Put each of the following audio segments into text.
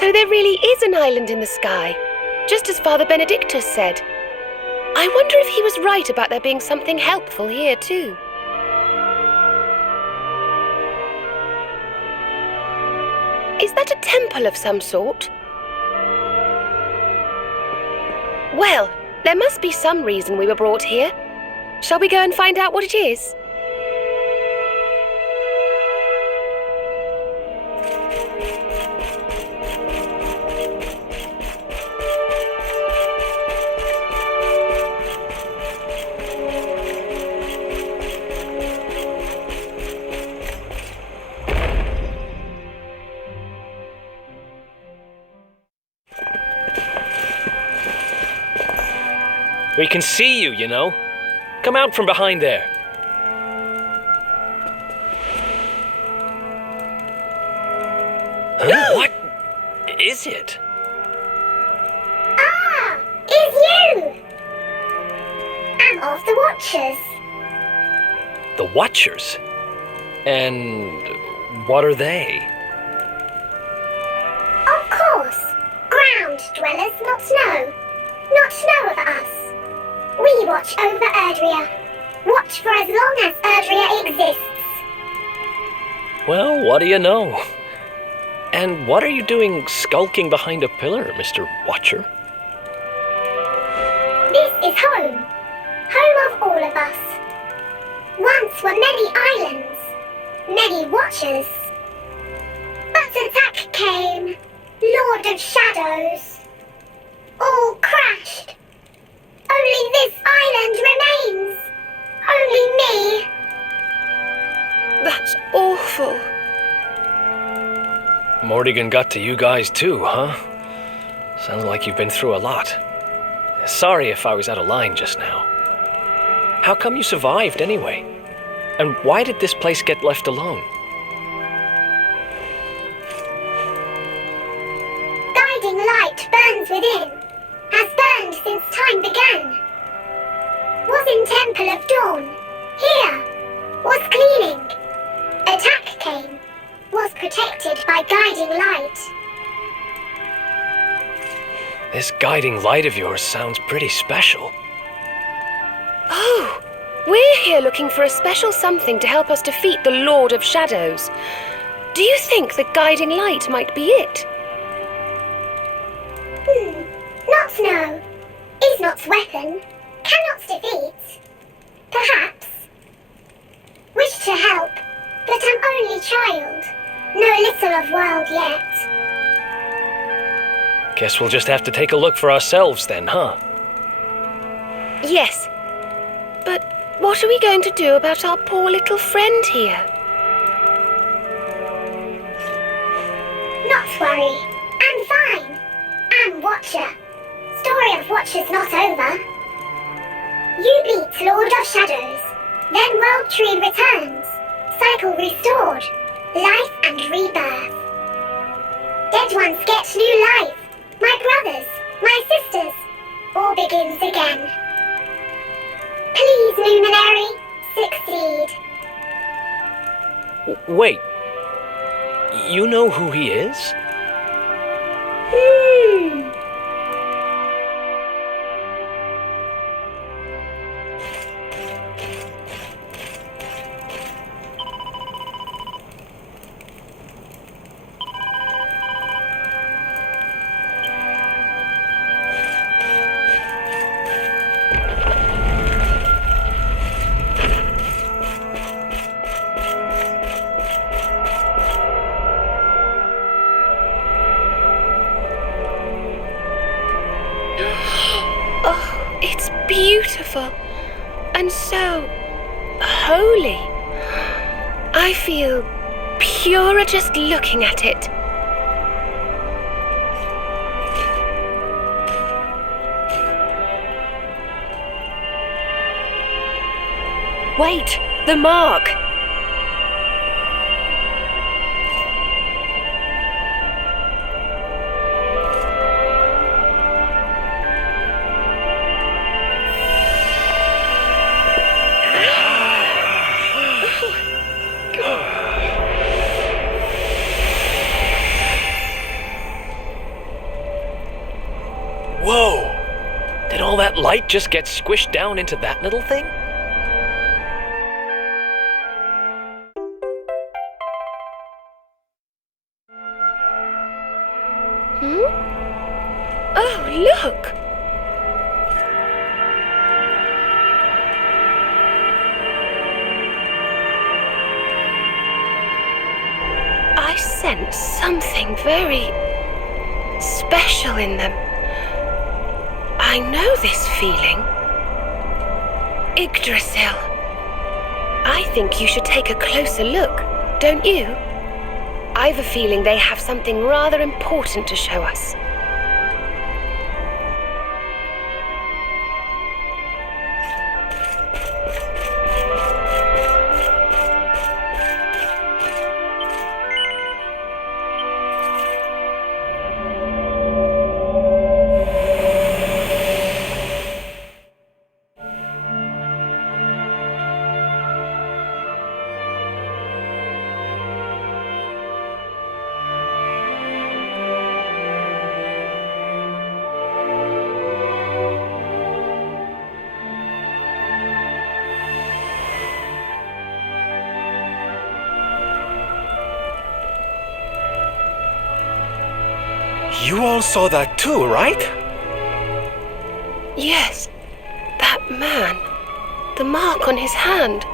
So there really is an island in the sky, just as Father Benedictus said. I wonder if he was right about there being something helpful here too. Is that a temple of some sort? Well, there must be some reason we were brought here. Shall we go and find out what it is? We can see you, you know. Come out from behind there. Huh? What is it? Ah, it's you! I'm of the Watchers. The Watchers? And what are they? Of course. Ground dwellers, not snow. Not snow of us. We watch over Erdrea. Watch for as long as Erdrea exists. Well, what do you know? And what are you doing skulking behind a pillar, Mr. Watcher? This is home. Home of all of us. Once were many islands, many watchers. But attack came, Lord of Shadows. All crashed. Only this island remains. Only me. That's awful. Morrigan got to you guys too, huh? Sounds like you've been through a lot. Sorry if I was out of line just now. How come you survived anyway? And why did this place get left alone? Guiding light burns within. Has burned since time began. Was in Temple of Dawn. Here. Was cleaning. Attack came. Was protected by guiding light. This guiding light of yours sounds pretty special. Oh, we're here looking for a special something to help us defeat the Lord of Shadows. Do you think the guiding light might be it? Not know. Is not weapon. Cannot defeat. Perhaps. Wish to help, but am only child. Know little of world yet. Guess we'll just have to take a look for ourselves then, huh? Yes. But what are we going to do about our poor little friend here? Not worry. I'm fine. I'm Watcher. Story of Watchers not over. You beat Lord of Shadows. Then World Tree returns. Cycle restored. Life and rebirth. Dead ones get new life. My brothers, my sisters. All begins again. Please, Luminary, succeed. Wait. You know who he is? Beautiful and so holy. I feel purer just looking at it. Wait, the mark. all that light just gets squished down into that little thing? Oh, look! I sense something very special in them. I know this feeling. Yggdrasil. I think you should take a closer look, don't you? I've a feeling they have something rather important to show us. You all saw that too, right? Yes, that man. The mark on his hand.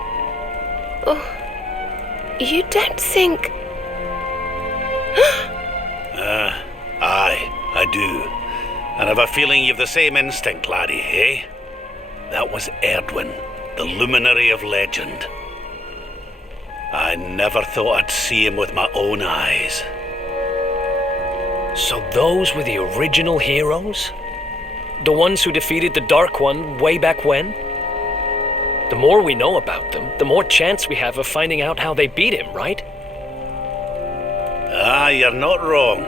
Oh, you don't think... Aye, I do. And I've a feeling you've the same instinct, laddie, eh? That was Erdwin, the luminary of legend. I never thought I'd see him with my own eyes. So those were the original heroes? The ones who defeated the Dark One way back when? The more we know about them, the more chance we have of finding out how they beat him, right? Ah, you're not wrong.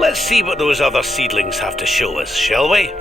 Let's see what those other seedlings have to show us, shall we?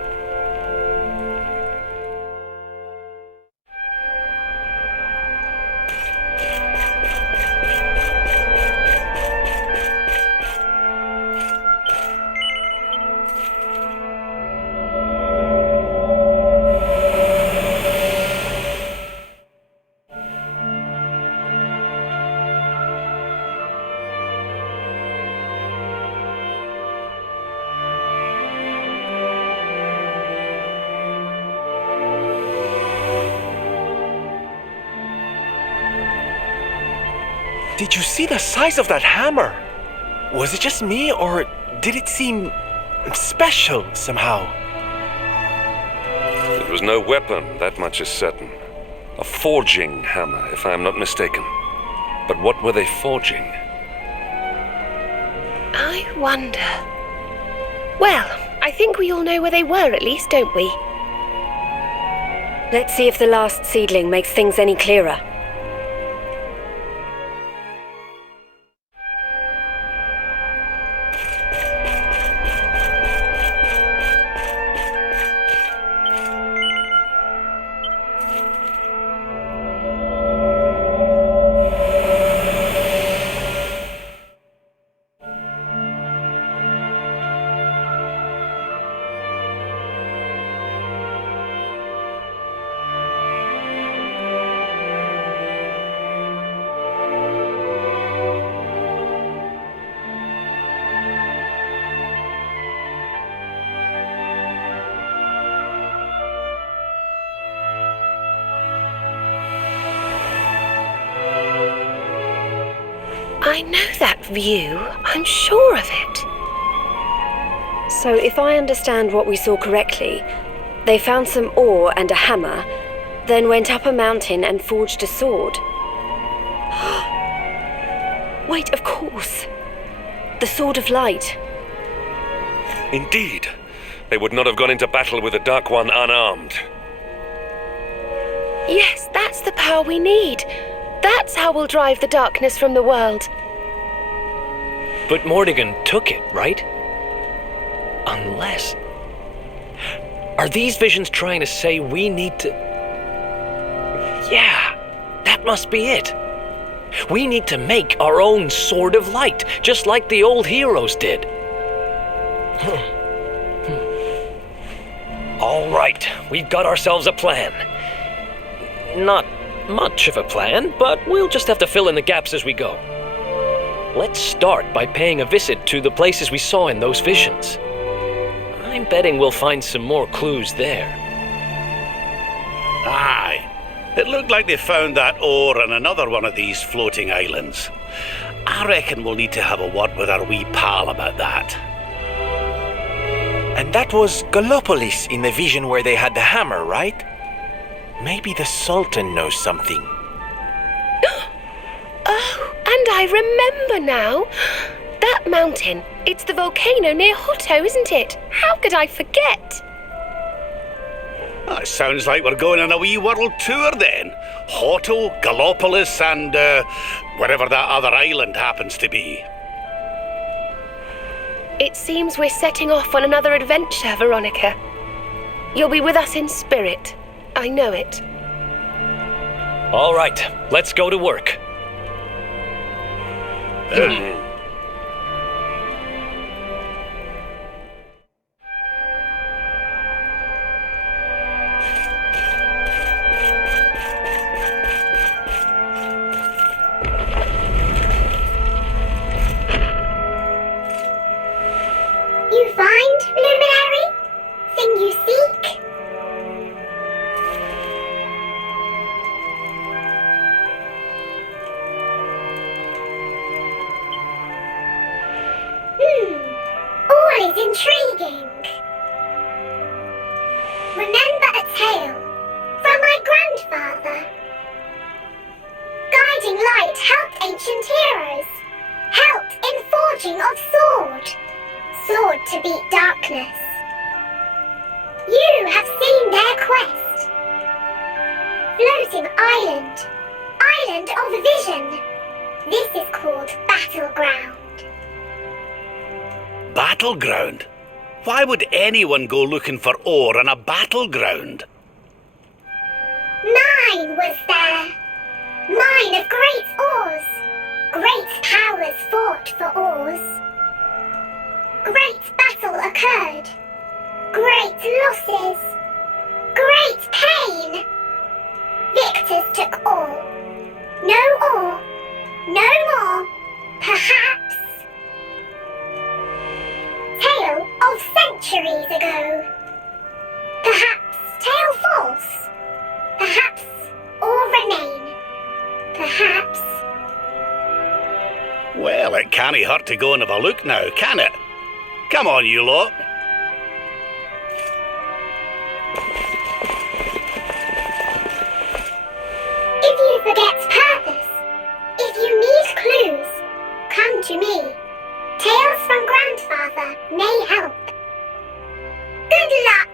Did you see the size of that hammer? Was it just me, or did it seem special somehow? It was no weapon, that much is certain. A forging hammer, if I am not mistaken. But what were they forging? I wonder... Well, I think we all know where they were at least, don't we? Let's see if the last seedling makes things any clearer. I know that view. I'm sure of it. So if I understand what we saw correctly, they found some ore and a hammer, then went up a mountain and forged a sword. Wait, of course. The Sword of Light. Indeed. They would not have gone into battle with the Dark One unarmed. Yes, that's the power we need. That's how we'll drive the darkness from the world. But Mordegon took it, right? Unless... Are these visions trying to say we need to... Yeah, that must be it. We need to make our own Sword of Light, just like the old heroes did. All Right, we've got ourselves a plan. Not much of a plan, but we'll just have to fill in the gaps as we go. Let's start by paying a visit to the places we saw in those visions. I'm betting we'll find some more clues there. Aye. It looked like they found that ore on another one of these floating islands. I reckon we'll need to have a word with our wee pal about that. And that was Gallopolis in the vision where they had the hammer, right? Maybe the Sultan knows something. Oh, and I remember now. That mountain, it's the volcano near Hotto, isn't it? How could I forget? It sounds like we're going on a wee world tour then. Hotto, Gallopolis, and wherever that other island happens to be. It seems we're setting off on another adventure, Veronica. You'll be with us in spirit. I know it. All right, let's go to work. You find, Luminary? Thing you seek? All is intriguing. Remember a tale from my grandfather. Guiding light helped ancient heroes. Helped in forging of sword. Sword to beat darkness. You have seen their quest. Floating island. Island of vision. This is called Battleground. Battleground? Why would anyone go looking for ore on a battleground? Mine was there. Mine of great ores. Great powers fought for ores. Great battle occurred. Great losses. Great pain. Victors took all. No ore. No more. Perhaps. Tale of centuries ago. Perhaps tale false. Perhaps or remain. Perhaps. Well, it can't hurt to go and have a look now, can it? Come on, you lot. If you forget purpose, if you need clues, come to me. Tales from Grandfather may help. Good luck!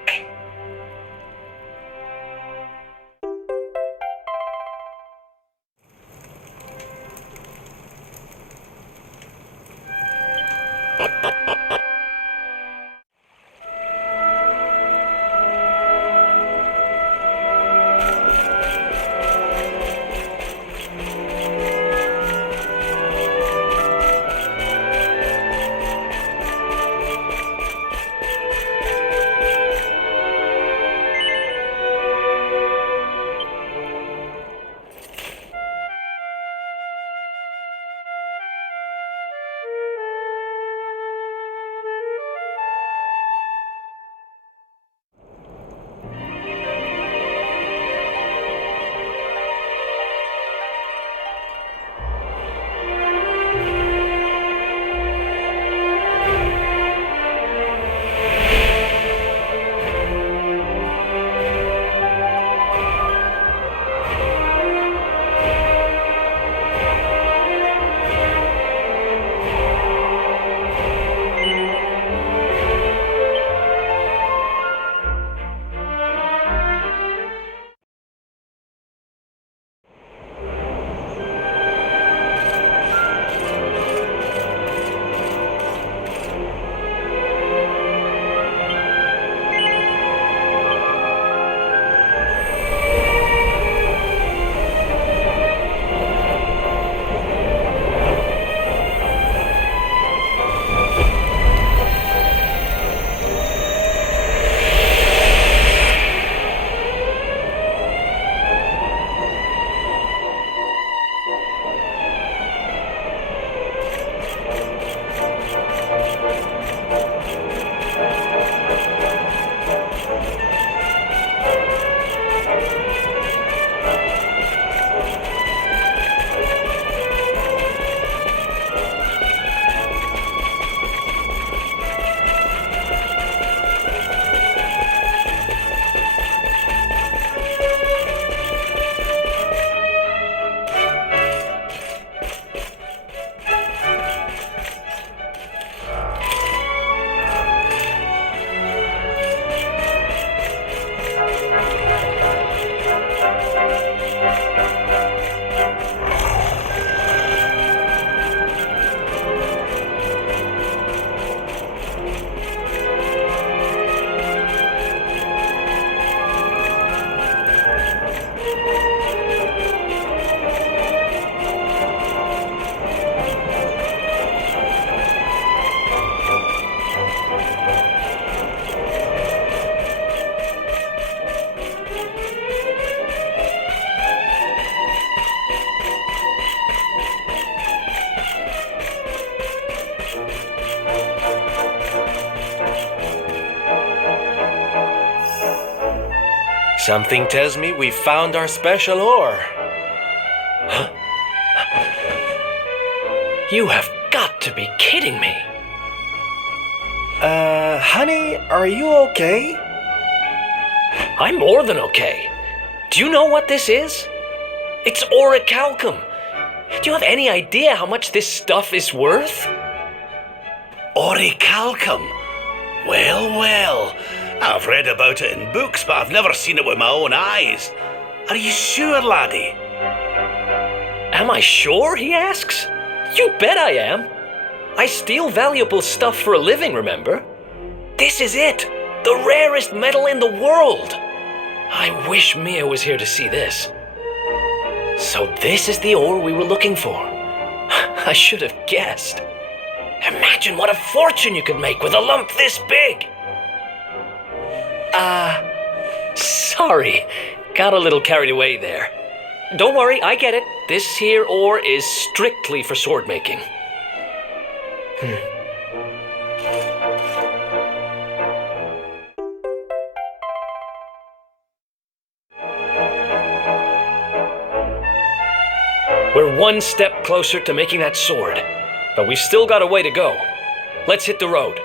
Something tells me we found our special ore. You have got to be kidding me. Honey, are you okay? I'm more than okay. Do you know what this is? It's orichalcum. Do you have any idea how much this stuff is worth? Orichalcum? Well, well. I've read about it in books, but I've never seen it with my own eyes. Are you sure, laddie? Am I sure, he asks? You bet I am. I steal valuable stuff for a living, remember? This is it. The rarest metal in the world. I wish Mia was here to see this. So this is the ore we were looking for. I should have guessed. Imagine what a fortune you could make with a lump this big. Sorry. Got a little carried away there. Don't worry, I get it. This here ore is strictly for sword making. We're one step closer to making that sword, but we've still got a way to go. Let's hit the road.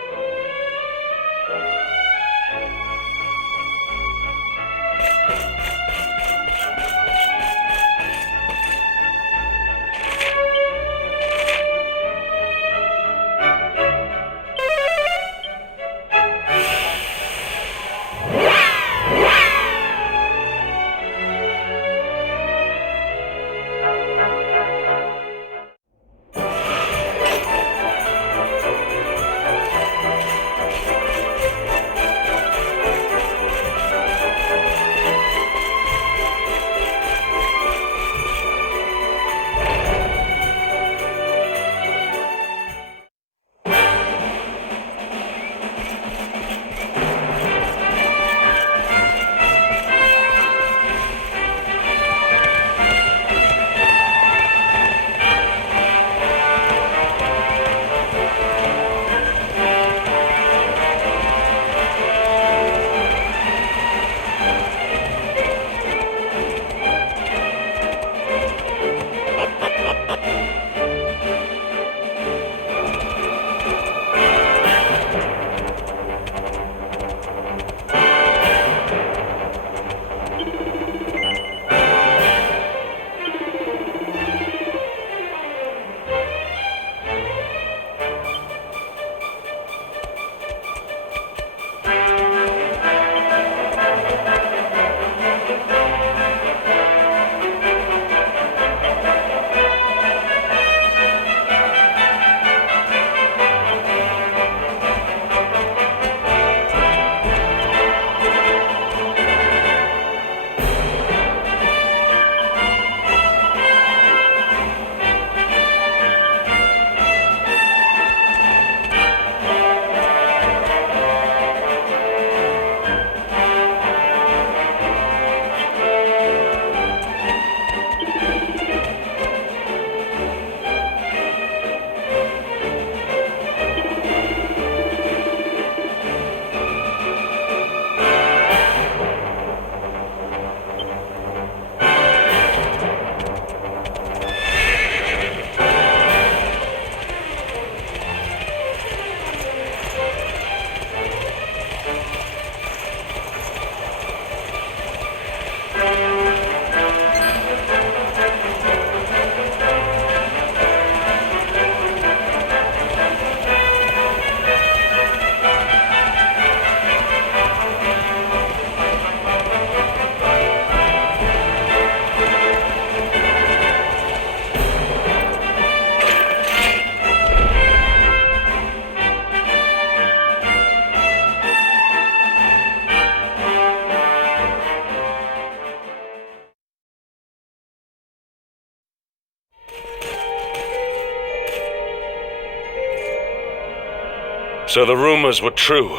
So the rumors were true.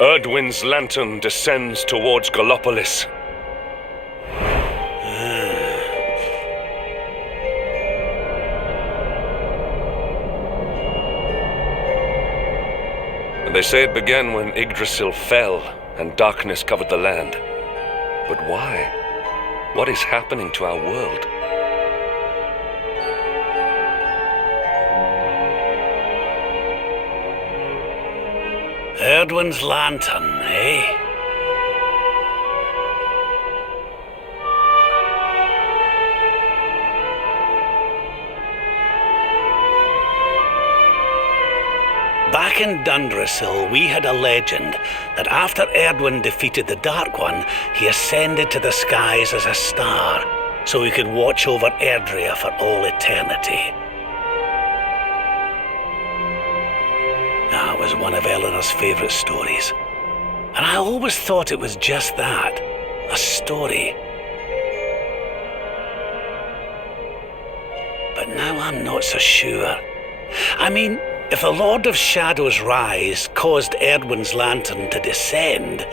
Erdwin's lantern descends towards Gallopolis. And they say it began when Yggdrasil fell and darkness covered the land. But why? What is happening to our world? Erdwin's lantern, eh? Back in Dundrasil, we had a legend that after Erdwin defeated the Dark One, he ascended to the skies as a star, so he could watch over Erdrea for all eternity. That was one of Eleanor's favourite stories. And I always thought it was just that, a story. But now I'm not so sure. I mean, if the Lord of Shadows' rise caused Erdwin's lantern to descend...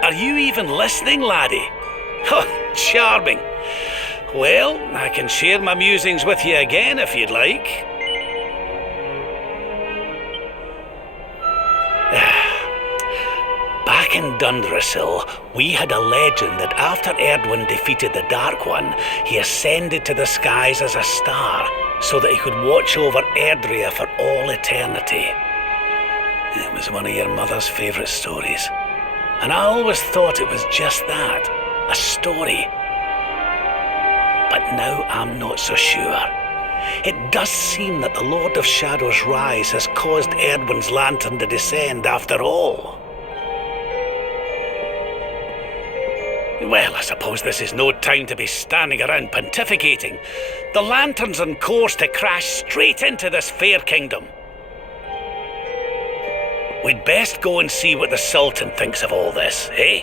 Are you even listening, laddie? Oh, charming. Well, I can share my musings with you again if you'd like. Back in Dundrasil, we had a legend that after Erdwin defeated the Dark One, he ascended to the skies as a star, so that he could watch over Erdrea for all eternity. It was one of your mother's favourite stories. And I always thought it was just that, a story. But now I'm not so sure. It does seem that the Lord of Shadows' rise has caused Erdwin's lantern to descend after all. Well, I suppose this is no time to be standing around pontificating. The lantern's on course to crash straight into this fair kingdom. We'd best go and see what the Sultan thinks of all this, eh?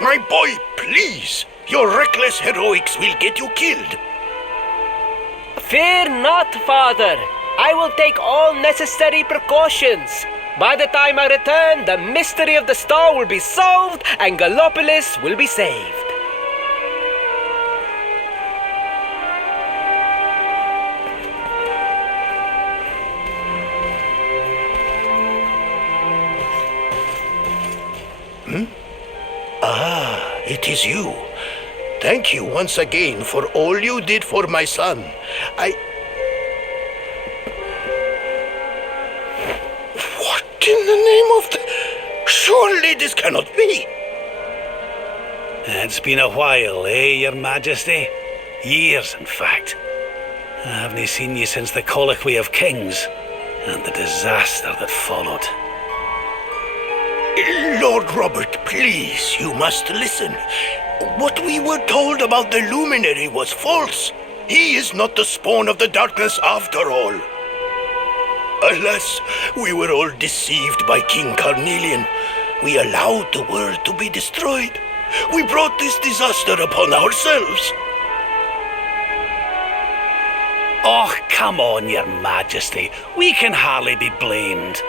My boy, please! Your reckless heroics will get you killed. Fear not, father. I will take all necessary precautions. By the time I return, the mystery of the star will be solved and Gallopolis will be saved. It is you. Thank you once again for all you did for my son. What in the name of the... Surely this cannot be. It's been a while, eh, Your Majesty? Years, in fact. I haven't seen you since the Colloquy of Kings and the disaster that followed. Lord Robert, please, you must listen. What we were told about the luminary was false. He is not the spawn of the darkness after all. Alas, we were all deceived by King Carnelian. We allowed the world to be destroyed. We brought this disaster upon ourselves. Oh, come on, Your Majesty. We can hardly be blamed.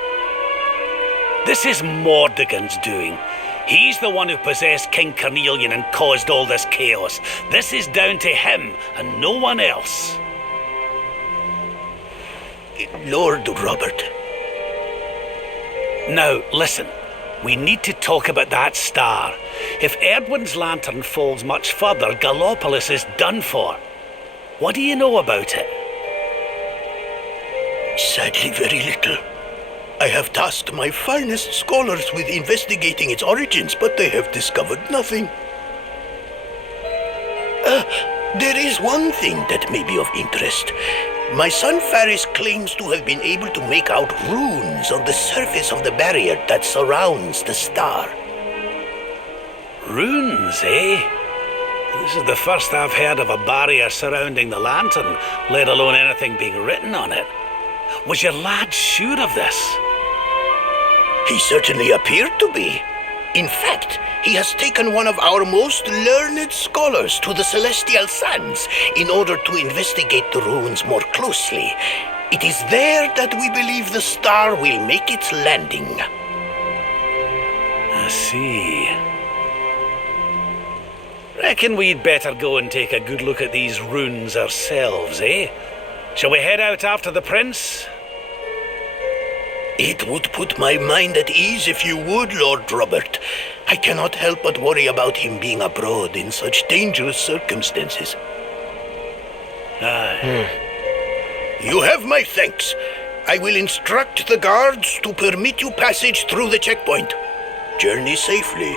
This is Mordegon's doing. He's the one who possessed King Carnelian and caused all this chaos. This is down to him and no one else. Lord Robert. Now, listen. We need to talk about that star. If Erdwin's lantern falls much further, Gallopolis is done for. What do you know about it? Sadly, very little. I have tasked my finest scholars with investigating its origins, but they have discovered nothing. There is one thing that may be of interest. My son Faris claims to have been able to make out runes on the surface of the barrier that surrounds the star. Runes, eh? This is the first I've heard of a barrier surrounding the lantern, let alone anything being written on it. Was your lad sure of this? He certainly appeared to be. In fact, he has taken one of our most learned scholars to the Celestial Sands in order to investigate the runes more closely. It is there that we believe the star will make its landing. I see. Reckon we'd better go and take a good look at these runes ourselves, eh? Shall we head out after the prince? It would put my mind at ease if you would, Lord Robert. I cannot help but worry about him being abroad in such dangerous circumstances. Aye. You have my thanks. I will instruct the guards to permit you passage through the checkpoint. Journey safely.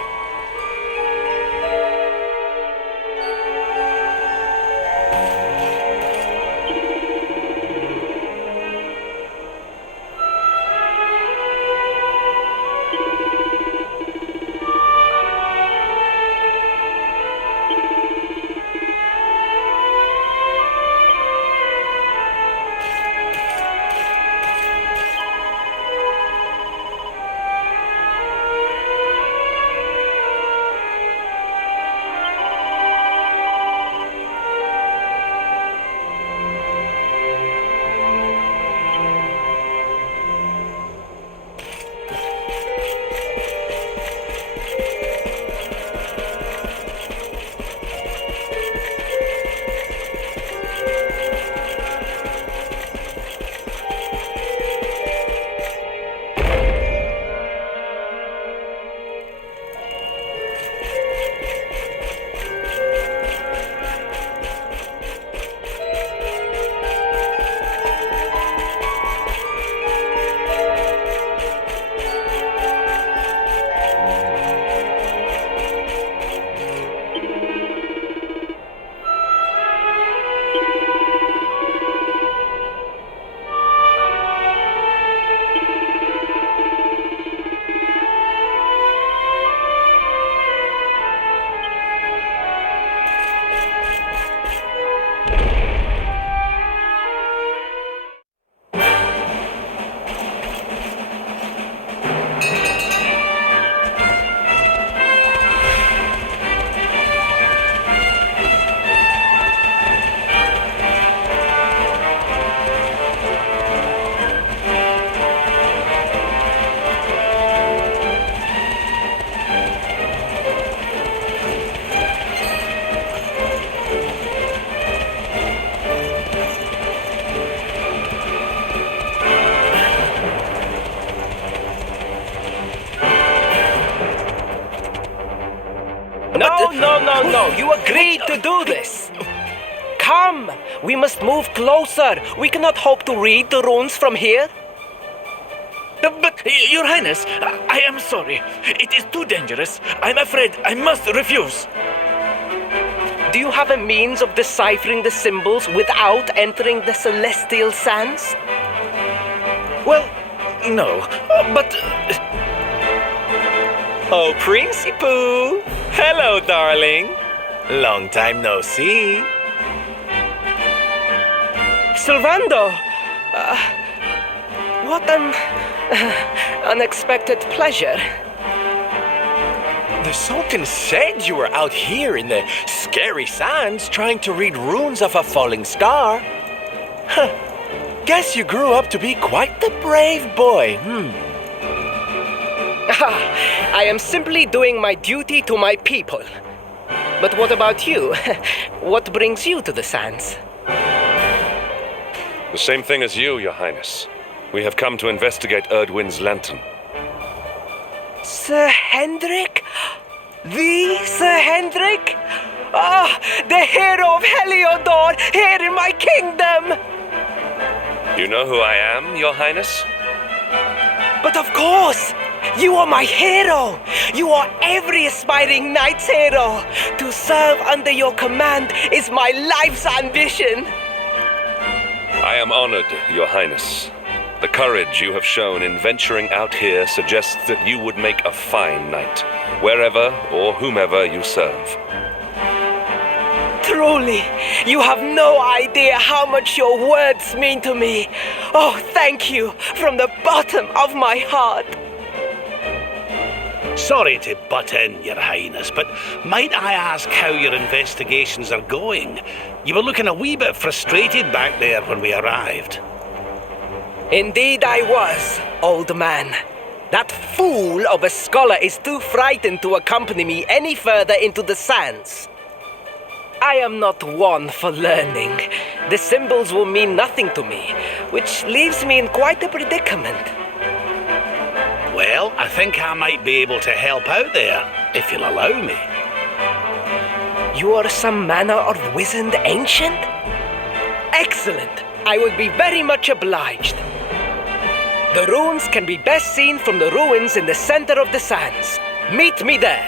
No, you agreed to do this. Come, we must move closer. We cannot hope to read the runes from here. But, Your Highness, I am sorry. It is too dangerous. I'm afraid I must refuse. Do you have a means of deciphering the symbols without entering the Celestial Sands? Well, no, but... Oh, Principal! Hello, darling. Long time no see. Sylvando! What an unexpected pleasure. The Sultan said you were out here in the scary sands trying to read runes of a falling star. Huh. Guess you grew up to be quite the brave boy, I am simply doing my duty to my people. But what about you? What brings you to the sands? The same thing as you, Your Highness. We have come to investigate Erdwin's lantern. Sir Hendrik? The Sir Hendrik? Ah, the hero of Heliodor, here in my kingdom! You know who I am, Your Highness? But of course! You are my hero! You are every aspiring knight's hero! To serve under your command is my life's ambition! I am honored, Your Highness. The courage you have shown in venturing out here suggests that you would make a fine knight, wherever or whomever you serve. Truly, you have no idea how much your words mean to me. Oh, thank you from the bottom of my heart. Sorry to butt in, Your Highness, but might I ask how your investigations are going? You were looking a wee bit frustrated back there when we arrived. Indeed I was, old man. That fool of a scholar is too frightened to accompany me any further into the sands. I am not one for learning. The symbols will mean nothing to me, which leaves me in quite a predicament. Well, I think I might be able to help out there, if you'll allow me. You are some manner of wizened ancient? Excellent! I would be very much obliged. The runes can be best seen from the ruins in the center of the sands. Meet me there.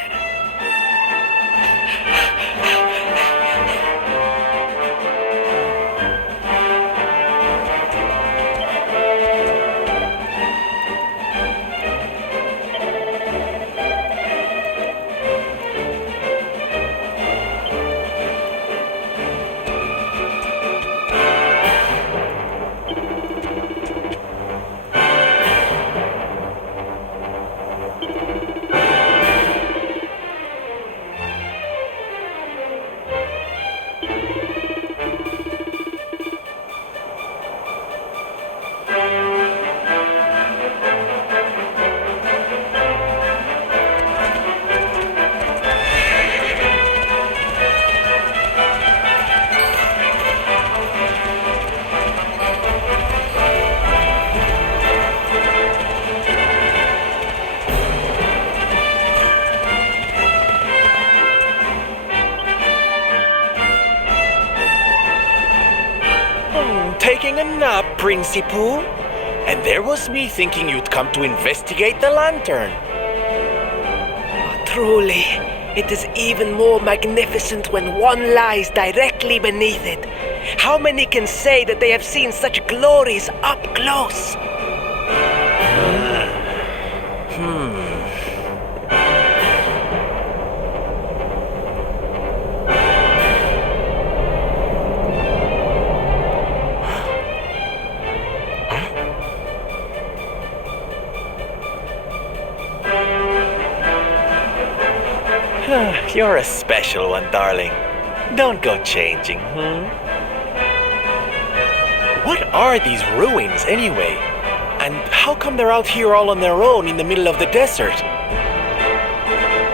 Taking a nap, Principal. And there was me thinking you'd come to investigate the lantern. Truly, it is even more magnificent when one lies directly beneath it. How many can say that they have seen such glories up close? You're a special one, darling. Don't go changing, What are these ruins, anyway? And how come they're out here all on their own in the middle of the desert?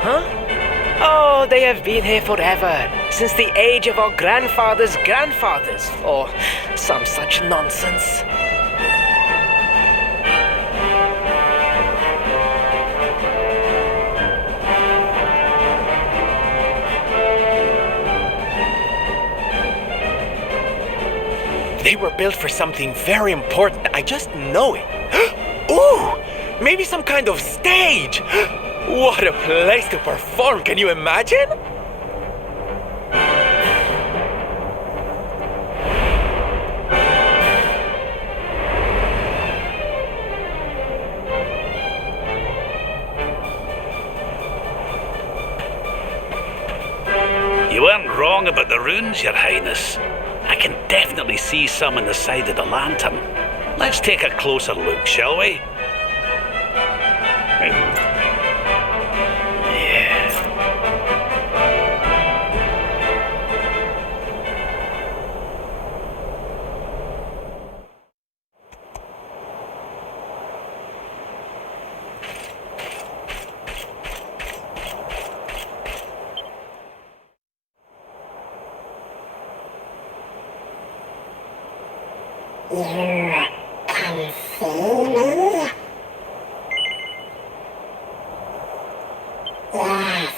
Huh? Oh, they have been here forever, since the age of our grandfathers' grandfathers, or some such nonsense. They were built for something very important. I just know it. Ooh! Maybe some kind of stage! What a place to perform! Can you imagine? runes, Your Highness. I can definitely see some on the side of the lantern. Let's take a closer look, shall we? You can see me? Yes,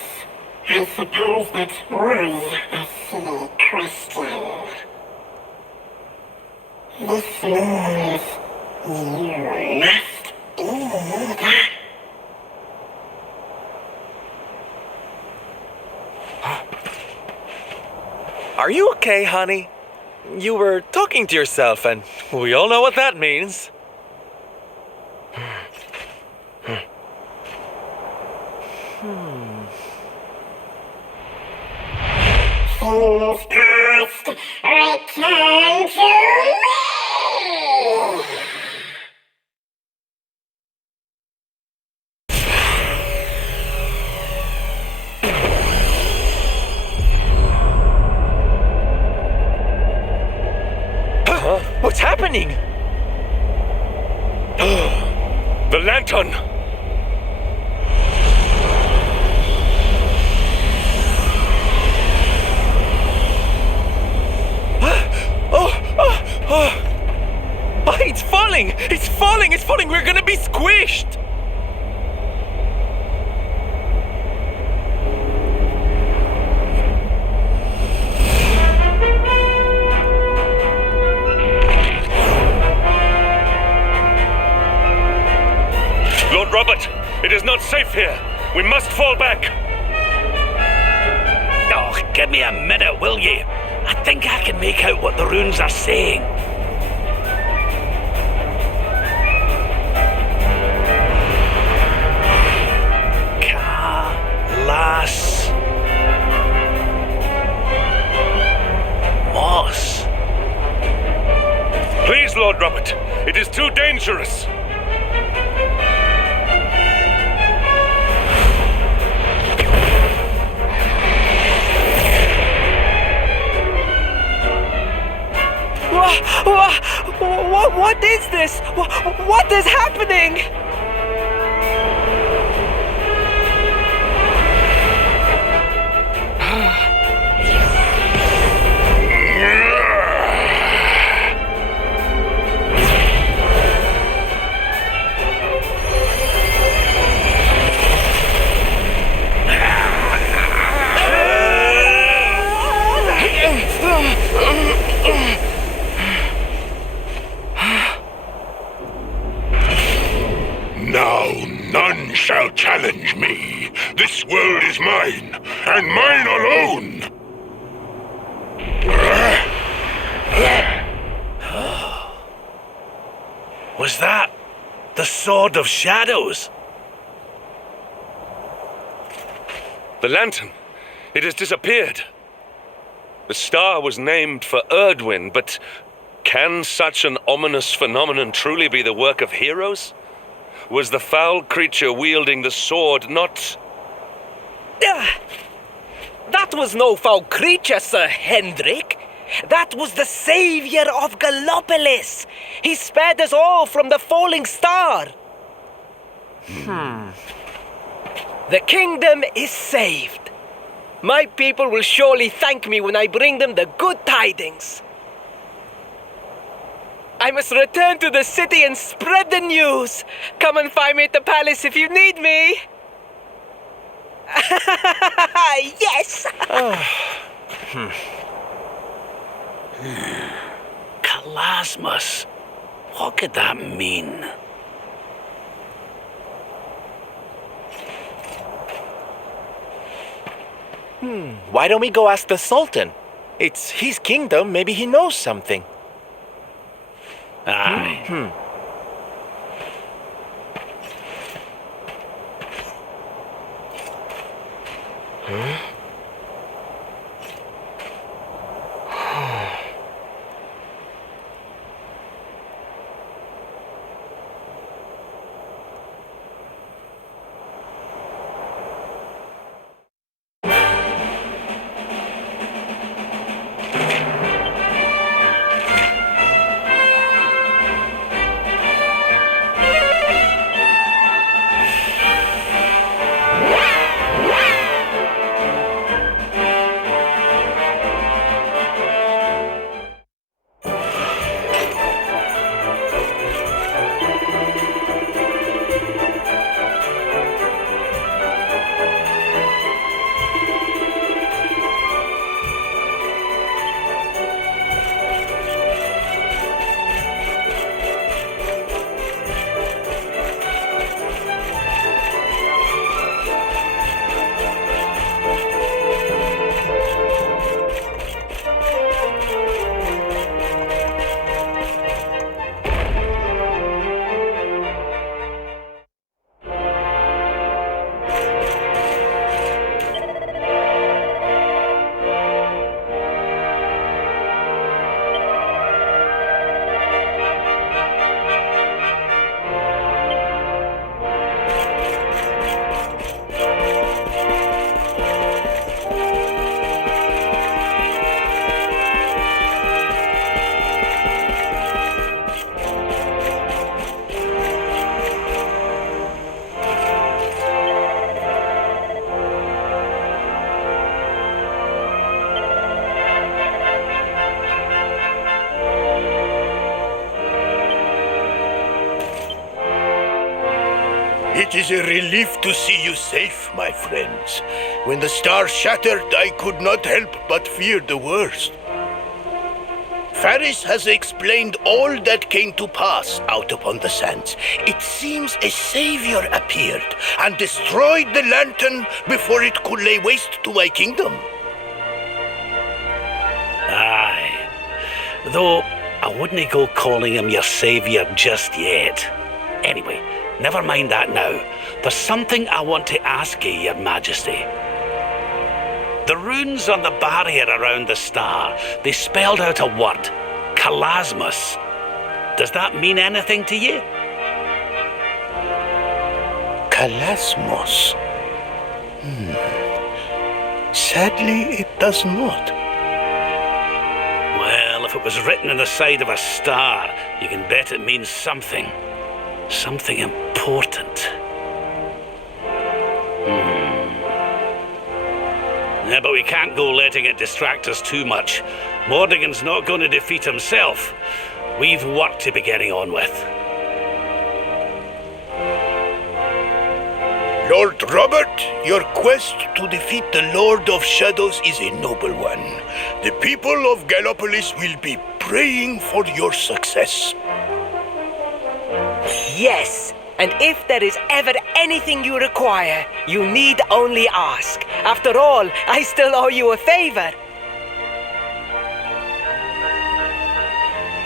I suppose that was a silly question. This means you must be the... Are you okay, honey? You were talking to yourself, and we all know what that means. Things past, return to me! What's happening? The lantern! Oh, it's falling! It's falling! It's falling! We're gonna be squished! Lord Robert, it is not safe here. We must fall back. Oh, give me a minute, will you? I think I can make out what the runes are saying. Moss. Please, Lord Robert, it is too dangerous. What is this? What is happening? Now none shall challenge me. This world is mine, and mine alone. Was that the Sword of Shadows? The lantern. It has disappeared. The star was named for Erdwin, but can such an ominous phenomenon truly be the work of heroes? Was the foul creature wielding the sword not... That was no foul creature, Sir Hendrik. That was the savior of Gallopolis. He spared us all from the falling star. The kingdom is saved. My people will surely thank me when I bring them the good tidings. I must return to the city and spread the news. Come and find me at the palace if you need me. Yes! Kalasmus. What could that mean? Why don't we go ask the Sultan? It's his kingdom, maybe he knows something. Aye. It is a relief to see you safe, my friends. When the star shattered, I could not help but fear the worst. Faris has explained all that came to pass out upon the sands. It seems a savior appeared and destroyed the lantern before it could lay waste to my kingdom. Aye. Though, I wouldn't go calling him your savior just yet. Anyway, never mind that now. There's something I want to ask you, your majesty. The runes on the barrier around the star, they spelled out a word, Kalasmus. Does that mean anything to you? Kalasmos. Sadly, it does not. Well, if it was written on the side of a star, you can bet it means something. Something important. Yeah, but we can't go letting it distract us too much. Mordigan's not going to defeat himself. We've work to be getting on with. Lord Robert, your quest to defeat the Lord of Shadows is a noble one. The people of Gallopolis will be praying for your success. Yes, and if there is ever anything you require, you need only ask. After all, I still owe you a favor.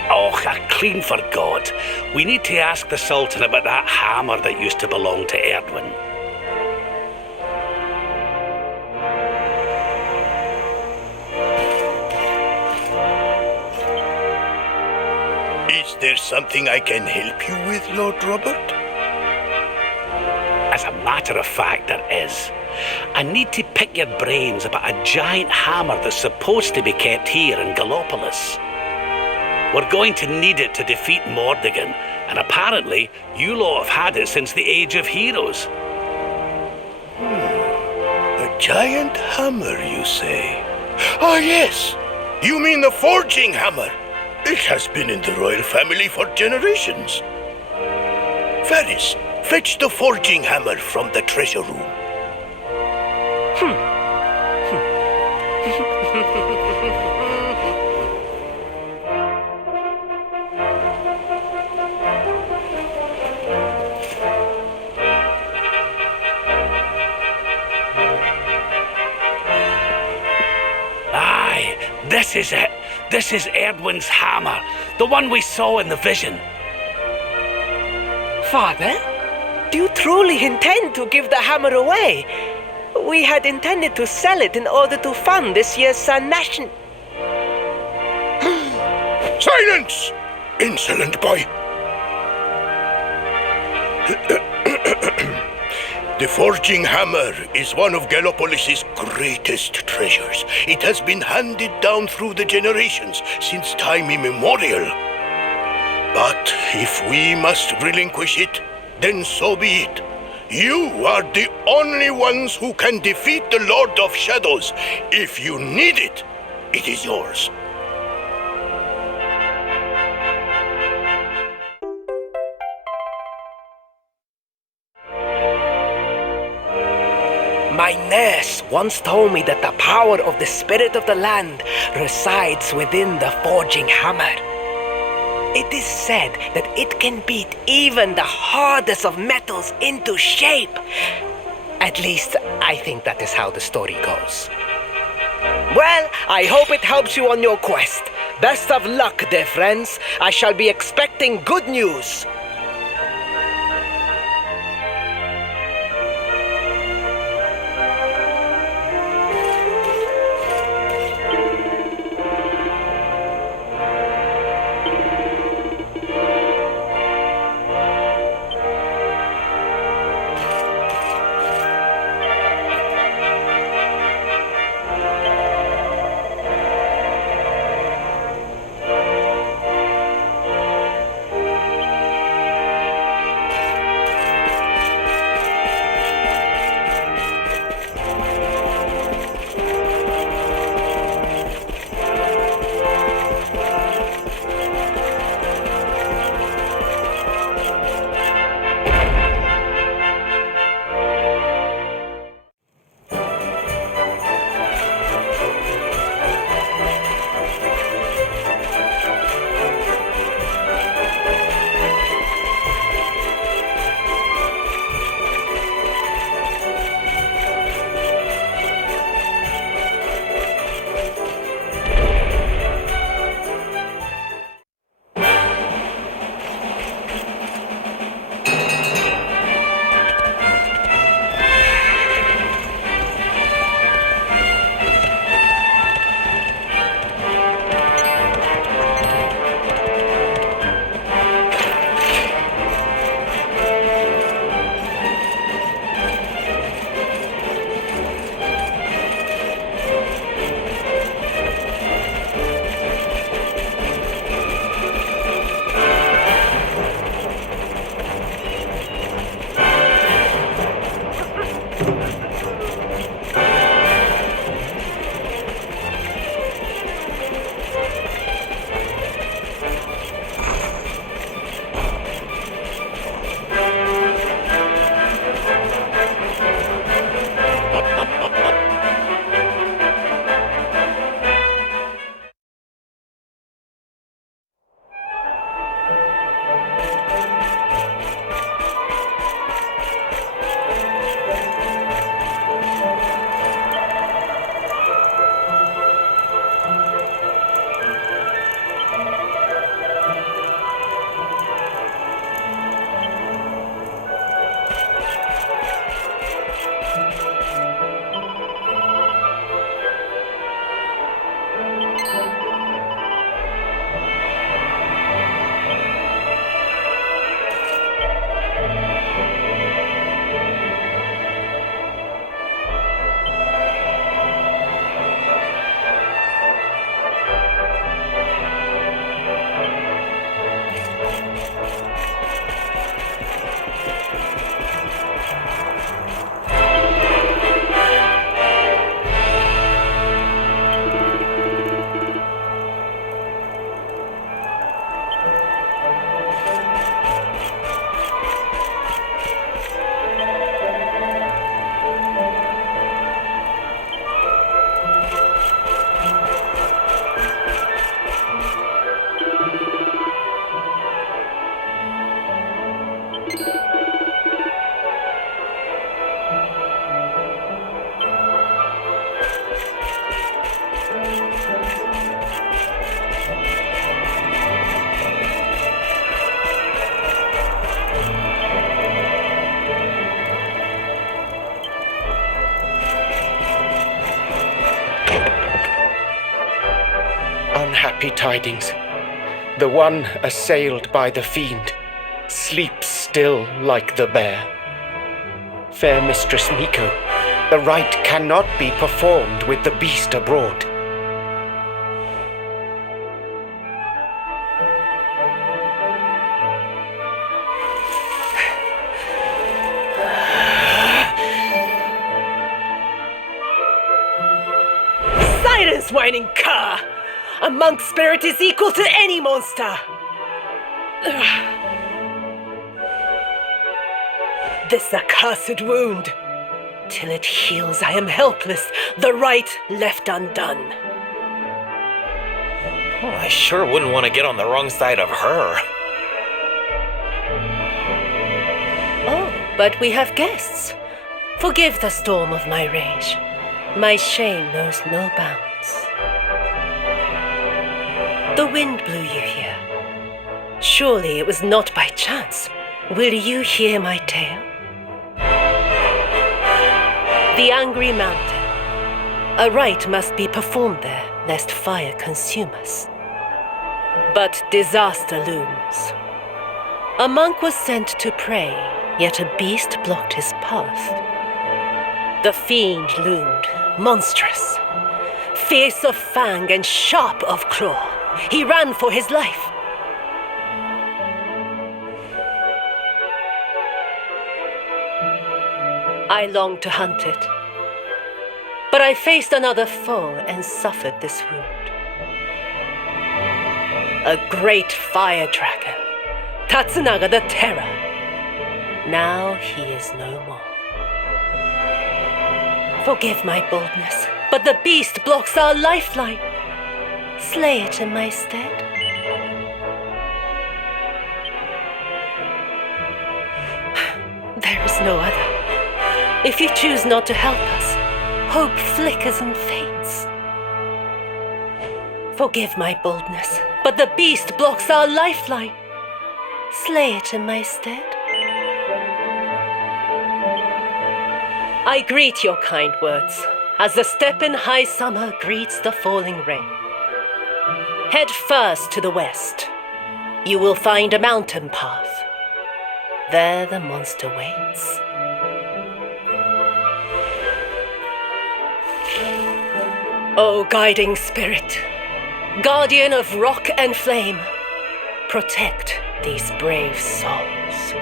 Oh, I clean forgot. We need to ask the Sultan about that hammer that used to belong to Erdwin. Is there something I can help you with, Lord Robert? As a matter of fact, there is. I need to pick your brains about a giant hammer that's supposed to be kept here in Gallopolis. We're going to need it to defeat Mordigan, and apparently you lot have had it since the Age of Heroes. A giant hammer, you say? Ah, yes! You mean the forging hammer? It has been in the royal family for generations. Faris, fetch the forging hammer from the treasure room. Aye, this is it. This is Erdwin's hammer, the one we saw in the vision. Father, do you truly intend to give the hammer away? We had intended to sell it in order to fund this year's Sun Nation. Silence! Insolent boy! The forging hammer is one of Gallopolis' greatest treasures. It has been handed down through the generations since time immemorial. But if we must relinquish it, then so be it. You are the only ones who can defeat the Lord of Shadows. If you need it, it is yours. My nurse once told me that the power of the spirit of the land resides within the forging hammer. It is said that it can beat even the hardest of metals into shape. At least, I think that is how the story goes. Well, I hope it helps you on your quest. Best of luck, dear friends. I shall be expecting good news. happy tidings. The one assailed by the fiend sleeps still like the bear. Fair Mistress Miko, the rite cannot be performed with the beast abroad. Silence, whining cur! A monk spirit is equal to any monster! This accursed wound. Till it heals, I am helpless, the rite left undone. Oh, I sure wouldn't want to get on the wrong side of her. Oh, but we have guests. Forgive the storm of my rage. My shame knows no bounds. The wind blew you here. Surely it was not by chance. Will you hear my tale? The Angry Mountain. A rite must be performed there, lest fire consume us. But disaster looms. A monk was sent to pray, yet a beast blocked his path. The fiend loomed, monstrous. Fierce of fang and sharp of claw. He ran for his life. I longed to hunt it. But I faced another foe and suffered this wound. A great fire dragon, Tatsunaga the Terror. Now he is no more. Forgive my boldness, but the beast blocks our lifeline. Slay it in my stead. There is no other. If you choose not to help us, hope flickers and fades. Forgive my boldness, but the beast blocks our lifeline. Slay it in my stead. I greet your kind words, as the steppe in high summer greets the falling rain. Head first to the west. You will find a mountain path. There the monster waits. O guiding spirit, guardian of rock and flame, protect these brave souls.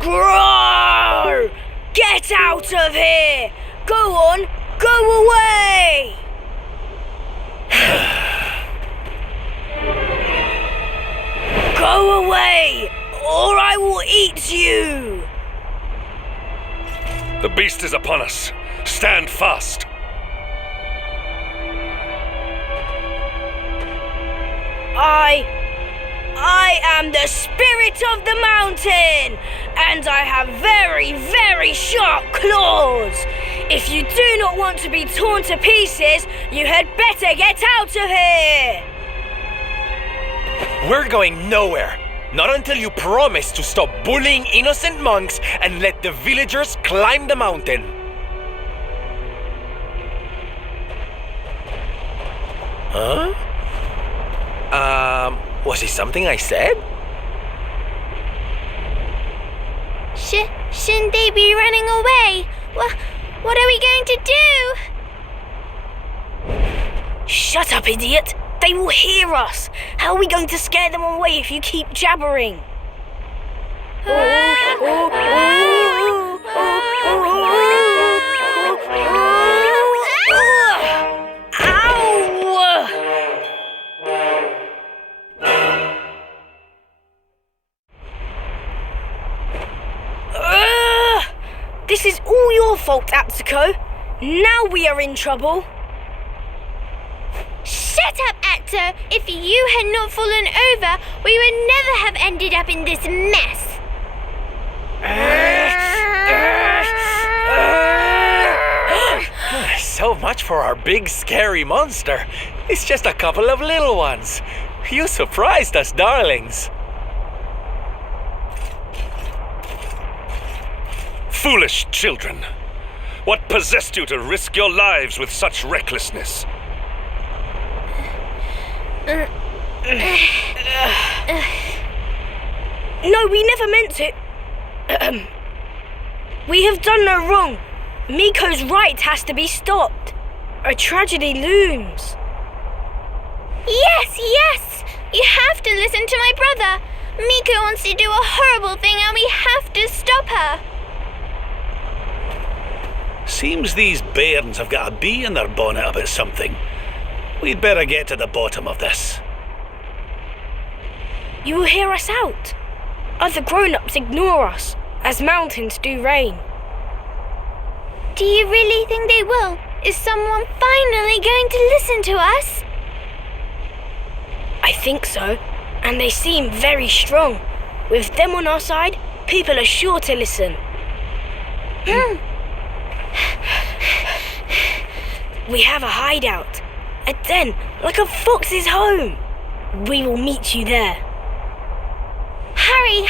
Groar! Get out of here! Go on, go away! Go away, or I will eat you! The beast is upon us. Stand fast. I am the spirit of the mountain, and I have very, very sharp claws. If you do not want to be torn to pieces, you had better get out of here. We're going nowhere. Not until you promise to stop bullying innocent monks and let the villagers climb the mountain. Huh? Was it something I said? Shouldn't they be running away? What are we going to do? Shut up, idiot! They will hear us! How are we going to scare them away if you keep jabbering? This is all your fault, Atsuko. Now we are in trouble. Shut up, Atto! If you had not fallen over, we would never have ended up in this mess. So much for our big scary monster. It's just a couple of little ones. You surprised us, darlings. Foolish children. What possessed you to risk your lives with such recklessness? No, we never meant it. We have done no wrong. Miko's right has to be stopped. A tragedy looms. Yes! You have to listen to my brother. Miko wants to do a horrible thing and we have to stop her. Seems these bairns have got a bee in their bonnet about something. We'd better get to the bottom of this. You will hear us out. Other grown-ups ignore us, as mountains do rain. Do you really think they will? Is someone finally going to listen to us? I think so, and they seem very strong. With them on our side, people are sure to listen. We have a hideout, a den, like a fox's home. We will meet you there. Hurry!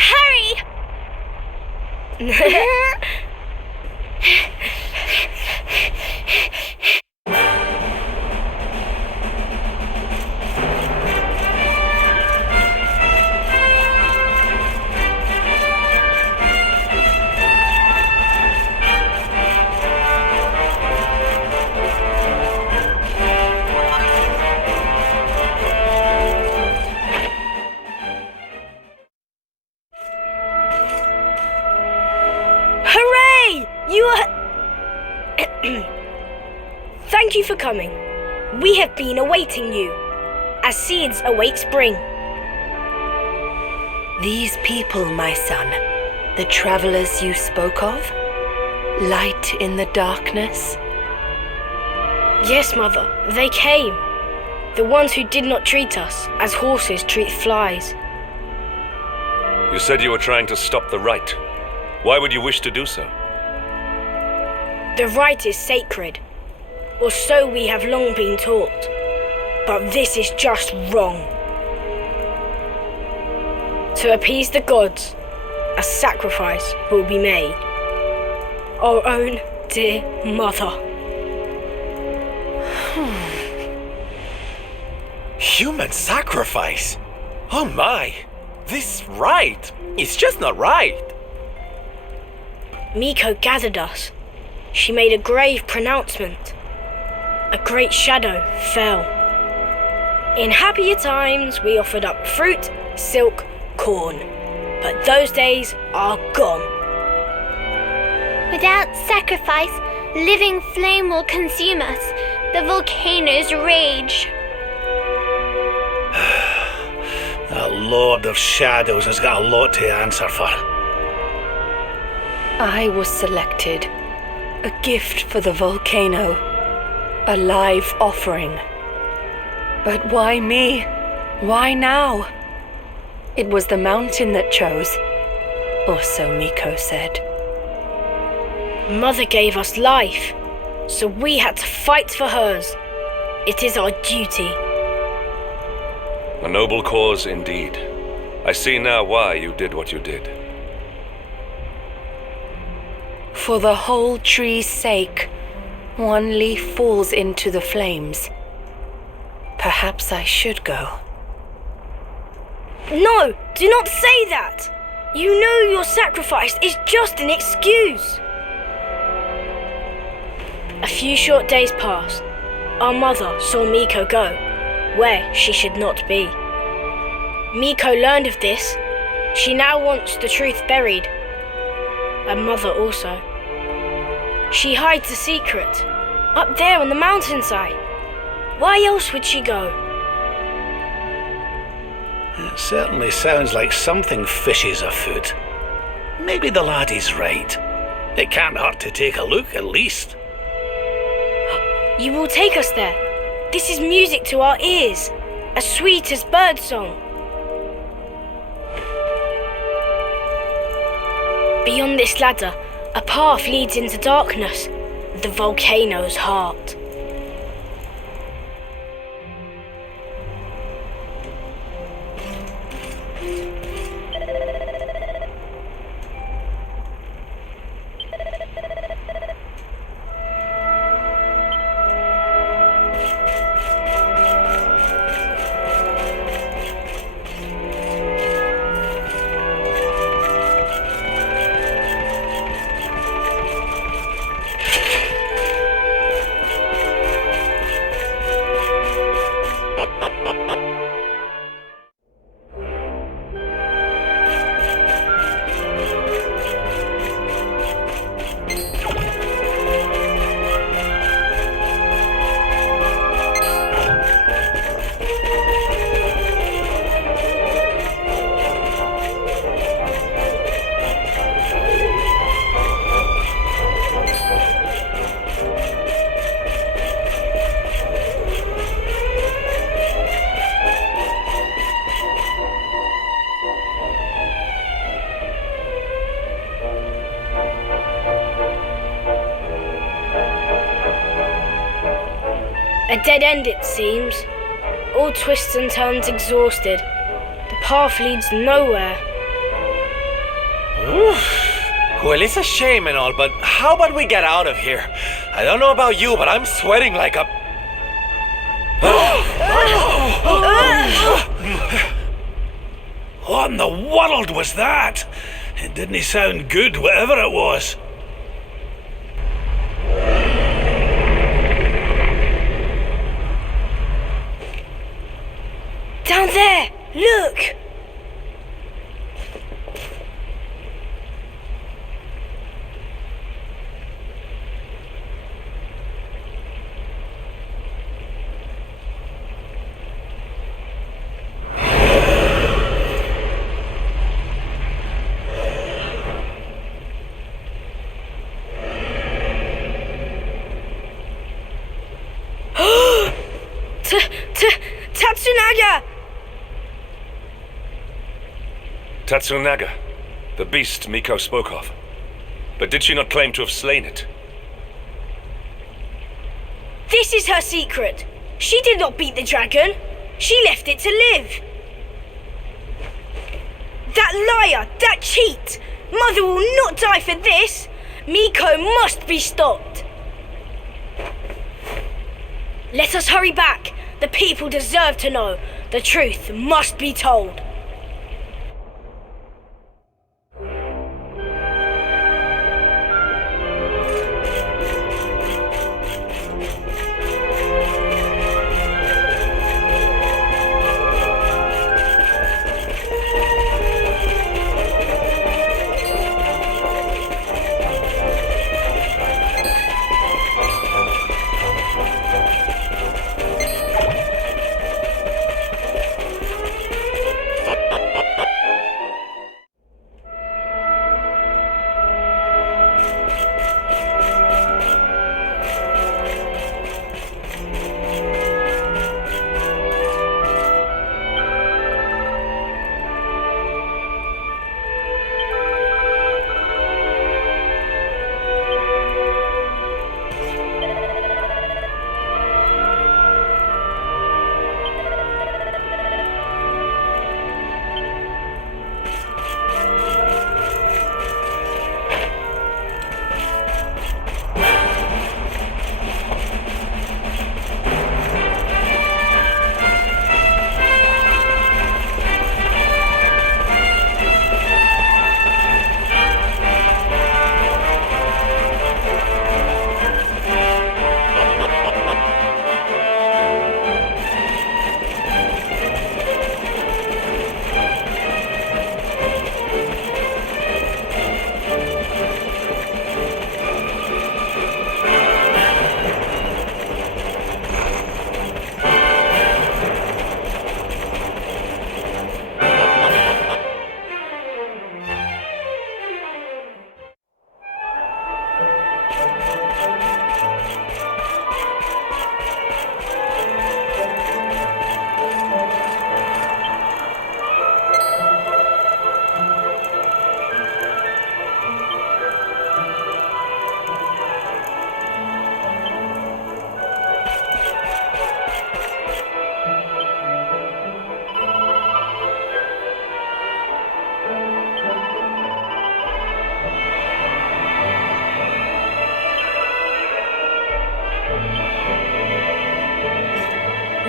Thank you for coming. We have been awaiting you, as seeds await spring. These people, my son, the travelers you spoke of? Light in the darkness? Yes, Mother, they came. The ones who did not treat us as horses treat flies. You said you were trying to stop the rite. Why would you wish to do so? The rite is sacred, or so we have long been taught. But this is just wrong. To appease the gods, a sacrifice will be made. Our own dear mother. Human sacrifice? Oh my! This rite is just not right. Miko gathered us. She made a grave pronouncement. A great shadow fell. In happier times, we offered up fruit, silk, corn. But those days are gone. Without sacrifice, living flame will consume us. The volcanoes rage. That Lord of Shadows has got a lot to answer for. I was selected, A gift for the volcano. A live offering. But why me? Why now? It was the mountain that chose. Or so Miko said. Mother gave us life, so we had to fight for hers. It is our duty. A noble cause indeed. I see now why you did what you did. For the whole tree's sake, one leaf falls into the flames. Perhaps I should go. No, do not say that! You know your sacrifice is just an excuse. A few short days passed. Our mother saw Miko go, where she should not be. Miko learned of this. She now wants the truth buried. And mother also. She hides a secret, up there on the mountainside. Why else would she go? It certainly sounds like something fishy's afoot. Maybe the laddie's right. It can't hurt to take a look, at least. You will take us there. This is music to our ears, as sweet as birdsong. Beyond this ladder, a path leads into darkness, the volcano's heart. A dead end, it seems. All twists and turns exhausted. The path leads nowhere. Oof. Well, it's a shame and all, but how about we get out of here? I don't know about you, but I'm sweating like a... What in the world was that? It didn't sound good, whatever it was. Down there! Look! Tatsunaga! Tatsunaga, the beast Miko spoke of. But did she not claim to have slain it? This is her secret. She did not beat the dragon. She left it to live. That liar, that cheat. Mother will not die for this. Miko must be stopped. Let us hurry back. The people deserve to know. The truth must be told.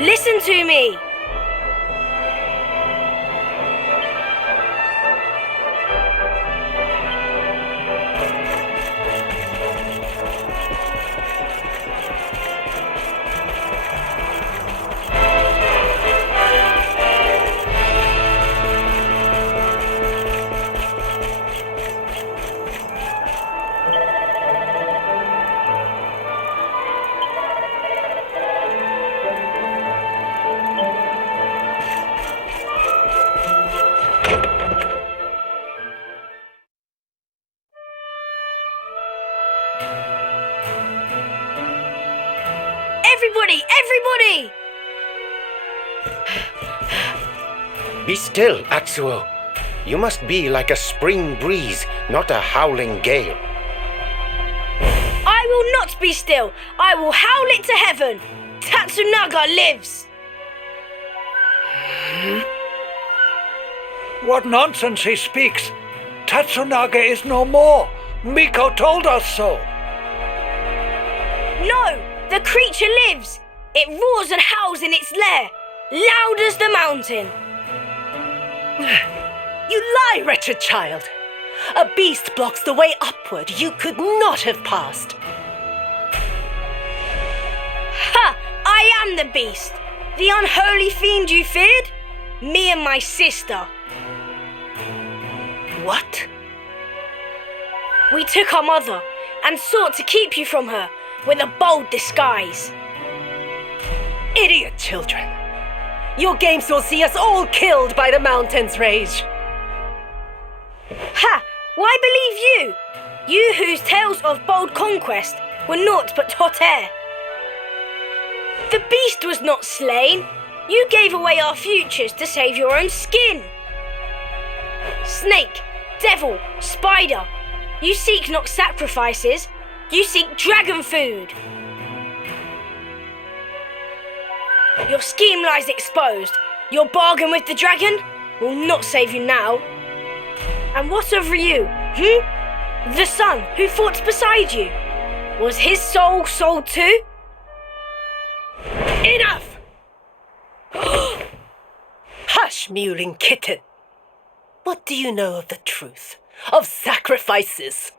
Listen to me! Everybody! Be still, Atsuo. You must be like a spring breeze, not a howling gale. I will not be still. I will howl it to heaven. Tatsunaga lives. What nonsense he speaks. Tatsunaga is no more. Miko told us so. No, the creature lives. It roars and howls in its lair, loud as the mountain. You lie, wretched child. A beast blocks the way upward you could not have passed. Ha! I am the beast. The unholy fiend you feared? Me and my sister. What? We took our mother and sought to keep you from her with a bold disguise. Idiot children. Your games will see us all killed by the mountain's rage. Ha! Why believe you? You whose tales of bold conquest were naught but hot air. The beast was not slain. You gave away our futures to save your own skin. Snake, devil, spider. You seek not sacrifices. You seek dragon food. Your scheme lies exposed. Your bargain with the dragon will not save you now. And what of you, The son who fought beside you. Was his soul sold too? Enough! Hush, mewling kitten. What do you know of the truth? Of sacrifices?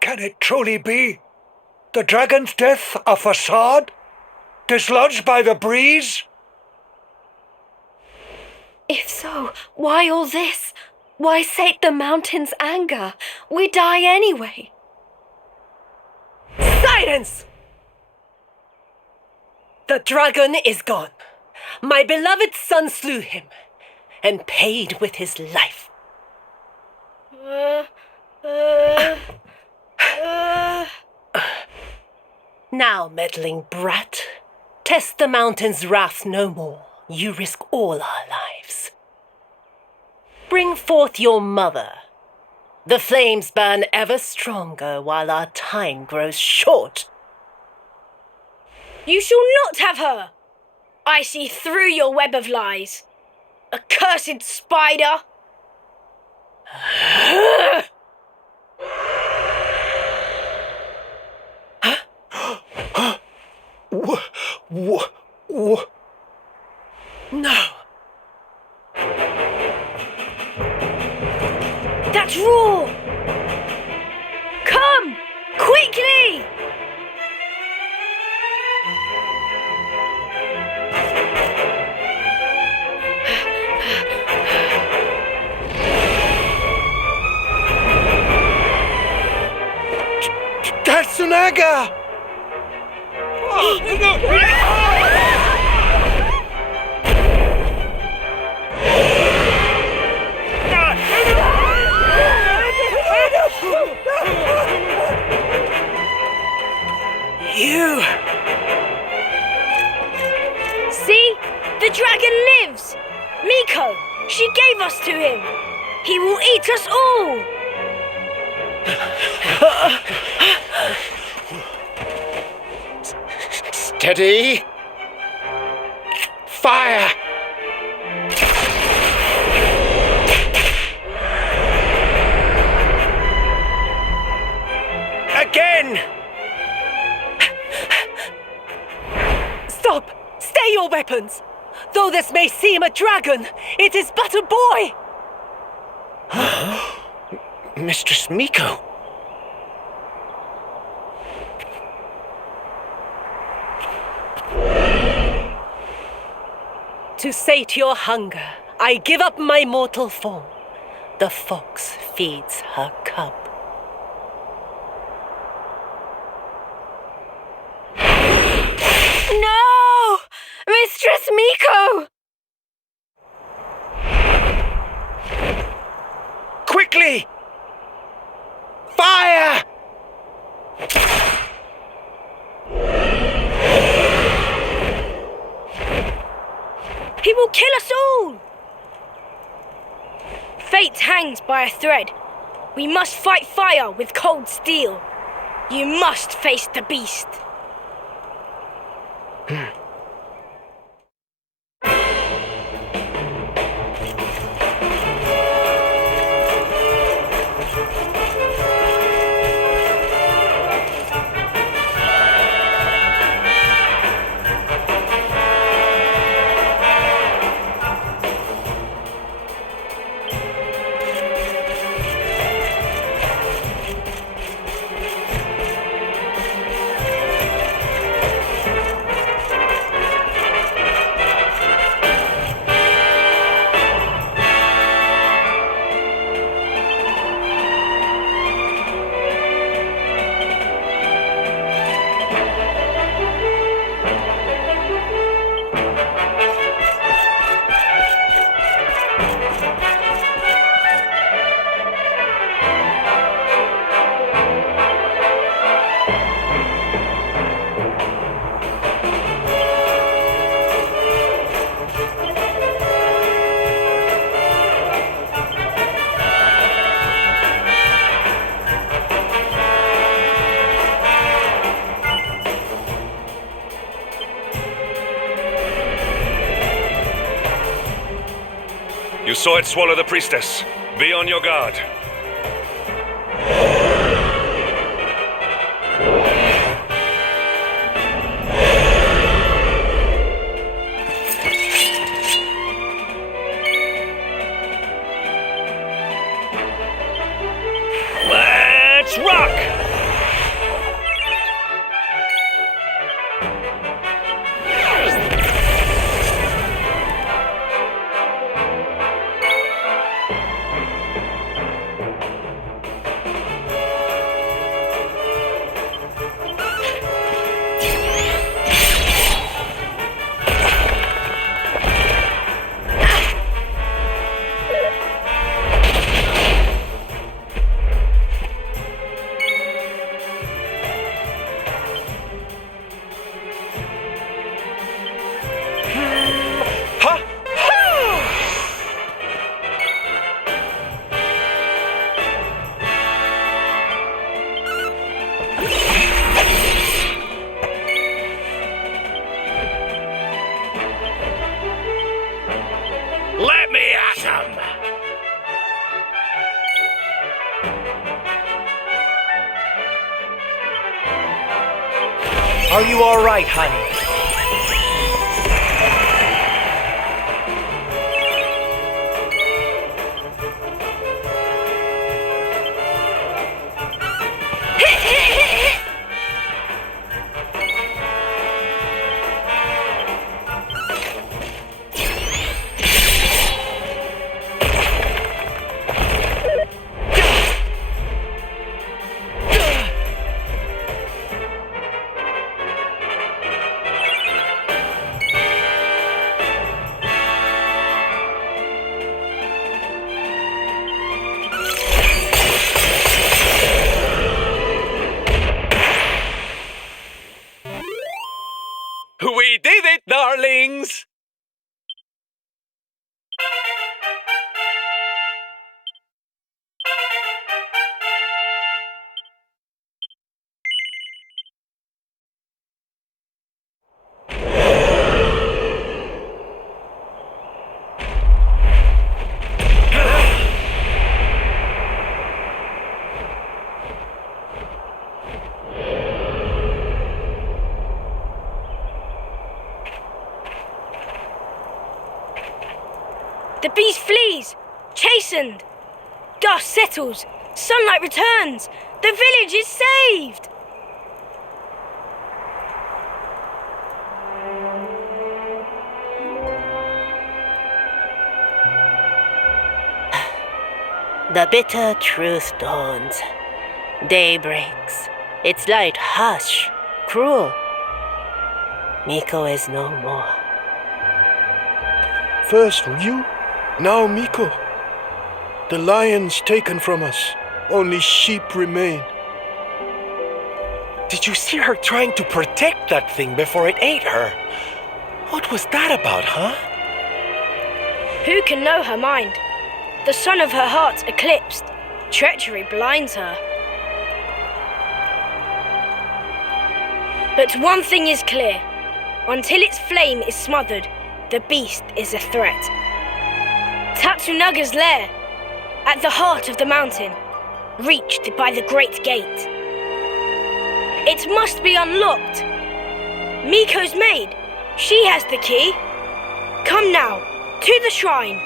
Can it truly be? The dragon's death a facade? Dislodged by the breeze? If so, why all this? Why sate the mountain's anger? We die anyway. Silence! The dragon is gone. My beloved son slew him, and paid with his life. Now, meddling brat, test the mountain's wrath no more. You risk all our lives. Bring forth your mother. The flames burn ever stronger while our time grows short. You shall not have her! I see through your web of lies. Accursed spider! No! That's raw! Come! Quickly! Tatsunaga! You! See? The dragon lives! Miko, she gave us to him. He will eat us all! Steady! Fire! mountains. Though this may seem a dragon, it is but a boy! Mistress Miko! To sate your hunger, I give up my mortal form. The fox feeds her cub. No! Mistress Miko! Quickly! Fire! He will kill us all! Fate hangs by a thread. We must fight fire with cold steel. You must face the beast. You saw it swallow the priestess. Be on your guard. Let's rock! Let me at him! Are you all right, honey? listened. Dust settles. Sunlight returns. The village is saved. The bitter truth dawns. Day breaks. Its light harsh, cruel. Miko is no more. First Ryu, now Miko. The lion's taken from us. Only sheep remain. Did you see her trying to protect that thing before it ate her? What was that about, huh? Who can know her mind? The sun of her heart eclipsed. Treachery blinds her. But one thing is clear. Until its flame is smothered, the beast is a threat. Tatsunaga's lair, at the heart of the mountain, reached by the great gate. It must be unlocked. Miko's maid, she has the key. Come now, to the shrine.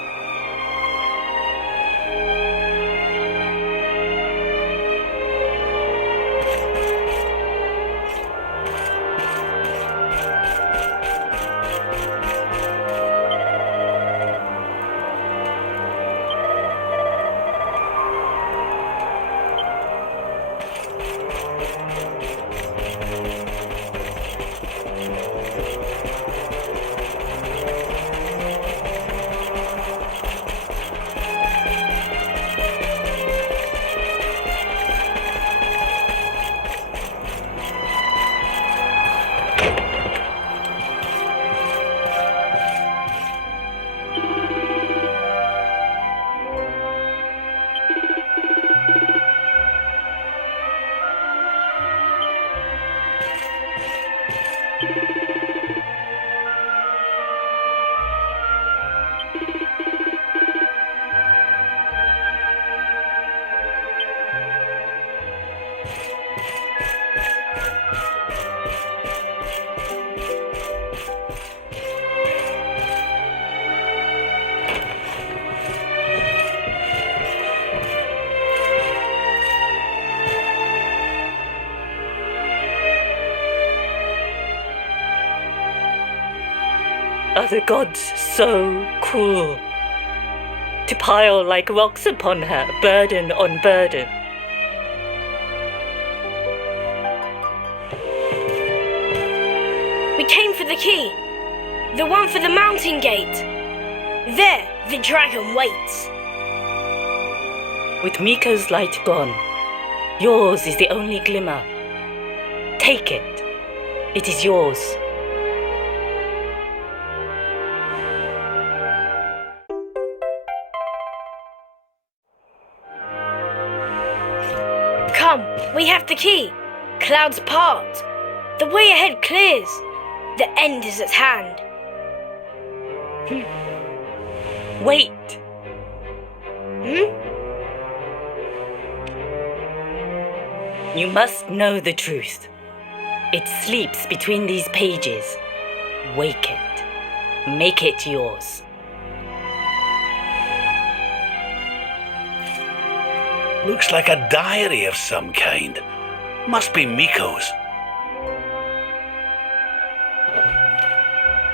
Are the gods so cruel? To pile like rocks upon her, burden on burden. We came for the key. The one for the mountain gate. There, the dragon waits. With Miko's light gone, yours is the only glimmer. Take it. It is yours. Come, we have the key. Clouds part. The way ahead clears. The end is at hand. Wait. You must know the truth. It sleeps between these pages. Wake it. Make it yours. Looks like a diary of some kind. Must be Miko's.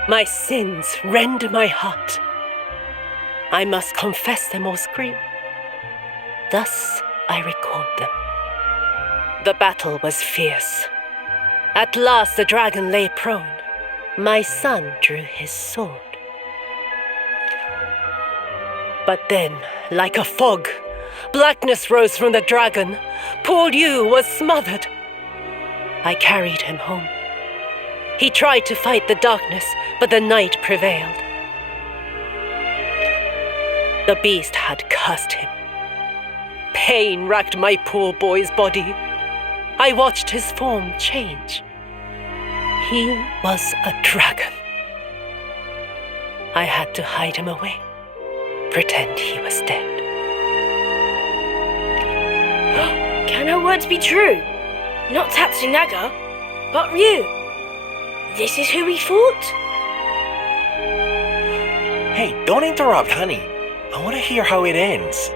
My sins rend my heart. I must confess them or scream. Thus I record them. The battle was fierce. At last the dragon lay prone. My son drew his sword. But then, like a fog, blackness rose from the dragon. Poor Yu was smothered. I carried him home. He tried to fight the darkness, but the night prevailed. The beast had cursed him. Pain racked my poor boy's body. I watched his form change. He was a dragon. I had to hide him away, pretend he was dead. Can her words be true? Not Tatsunaga, but Ryu. This is who we fought? Hey, don't interrupt, honey. I want to hear how it ends.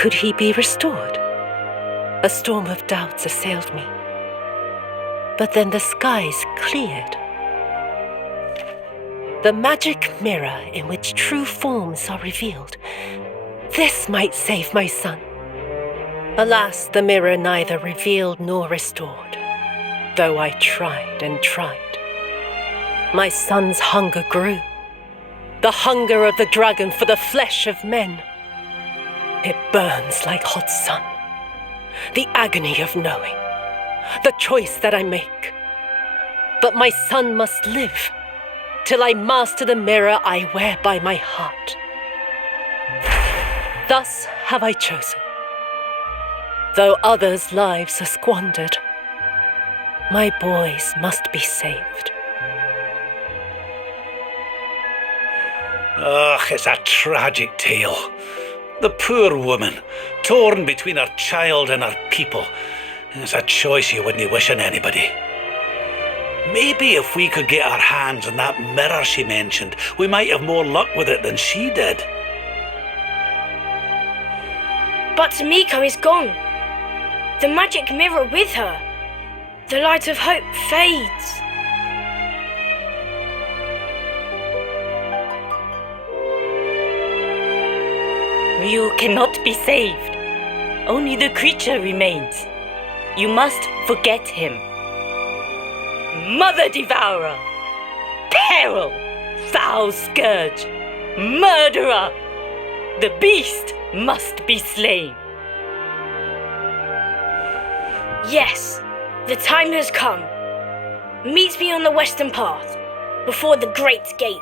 Could he be restored? A storm of doubts assailed me. But then the skies cleared. The magic mirror in which true forms are revealed. This might save my son. Alas, the mirror neither revealed nor restored, though I tried and tried. My son's hunger grew. The hunger of the dragon for the flesh of men. It burns like hot sun. The agony of knowing. The choice that I make. But my son must live, till I master the mirror I wear by my heart. Thus have I chosen. Though others' lives are squandered, my boys must be saved. Ugh, it's a tragic tale. The poor woman, torn between her child and her people. It's a choice you wouldn't wish on anybody. Maybe if we could get our hands on that mirror she mentioned, we might have more luck with it than she did. But Miko is gone. The magic mirror with her. The light of hope fades. You cannot be saved. Only the creature remains. You must forget him. Mother Devourer! Peril! Foul Scourge! Murderer! The beast must be slain. Yes, the time has come. Meet me on the western path, before the great gate.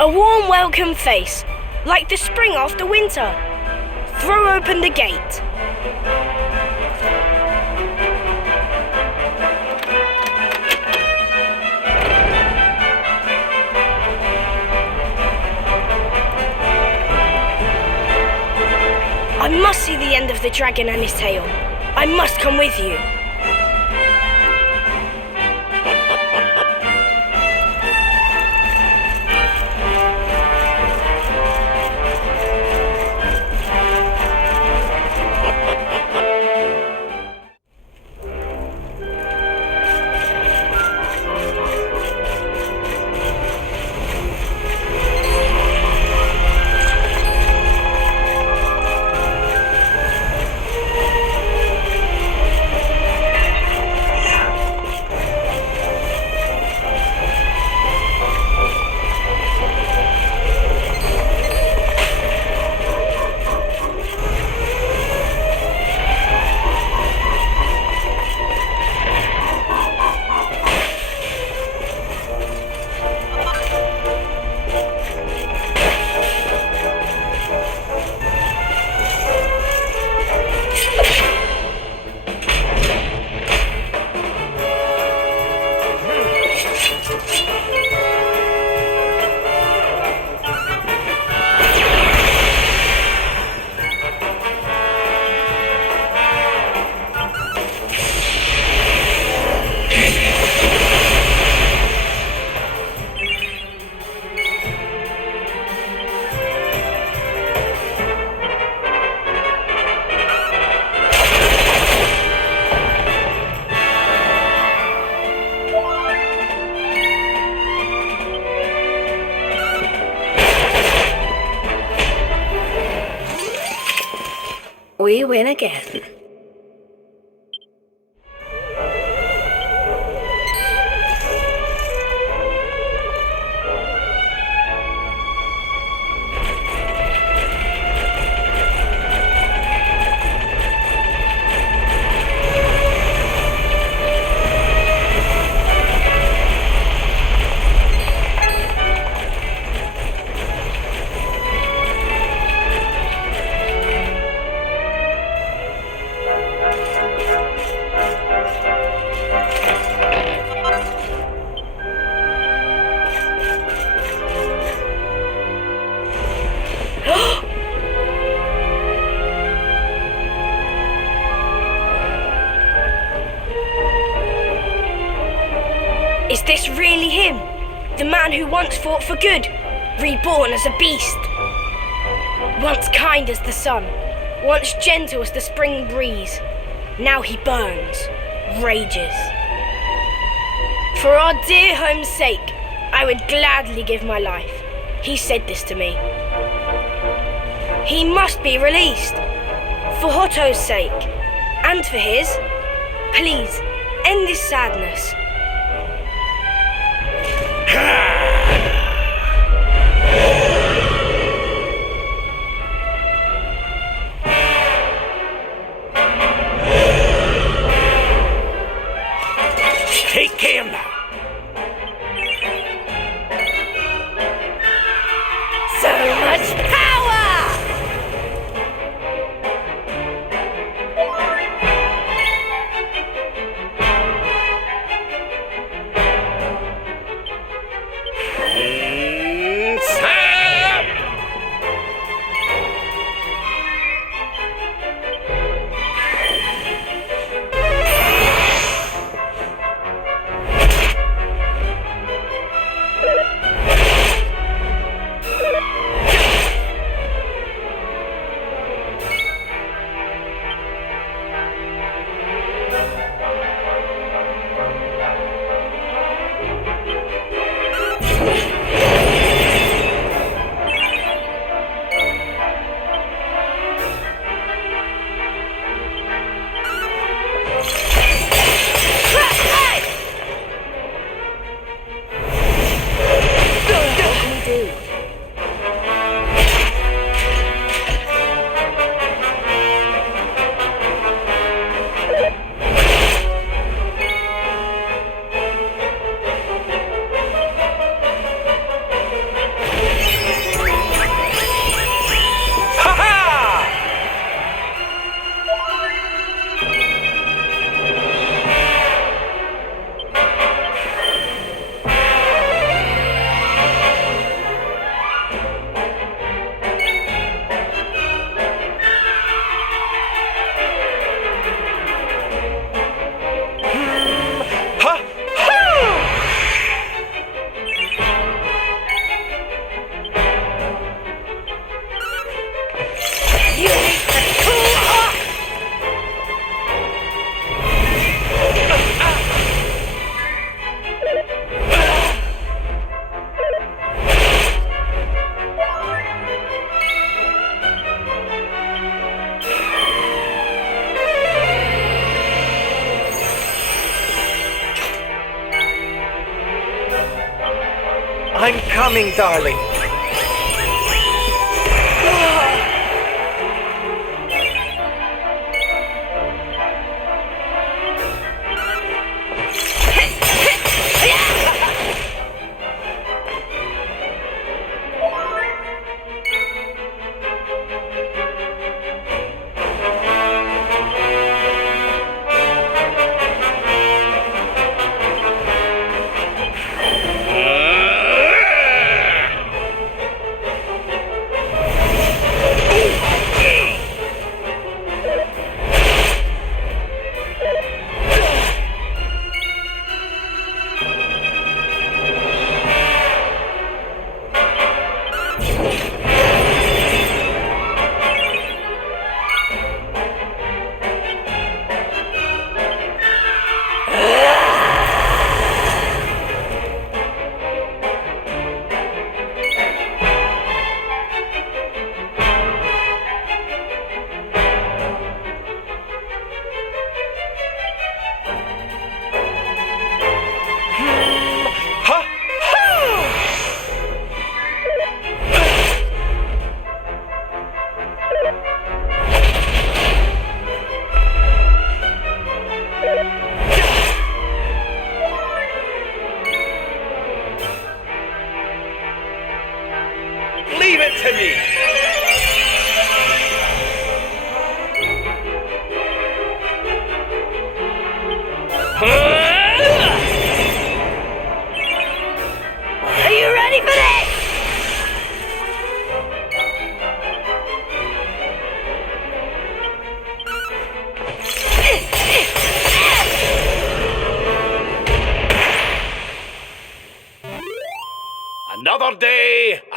A warm welcome face, like the spring after winter. Throw open the gate. I must see the end of the dragon and his tail. I must come with you. We win again. Is this really him? The man who once fought for good, reborn as a beast? Once kind as the sun, once gentle as the spring breeze, now he burns, rages. For our dear home's sake, I would gladly give my life. He said this to me. He must be released. For Hotto's sake, and for his. Please, end this sadness. Take care now. So much power! I'm coming, darling.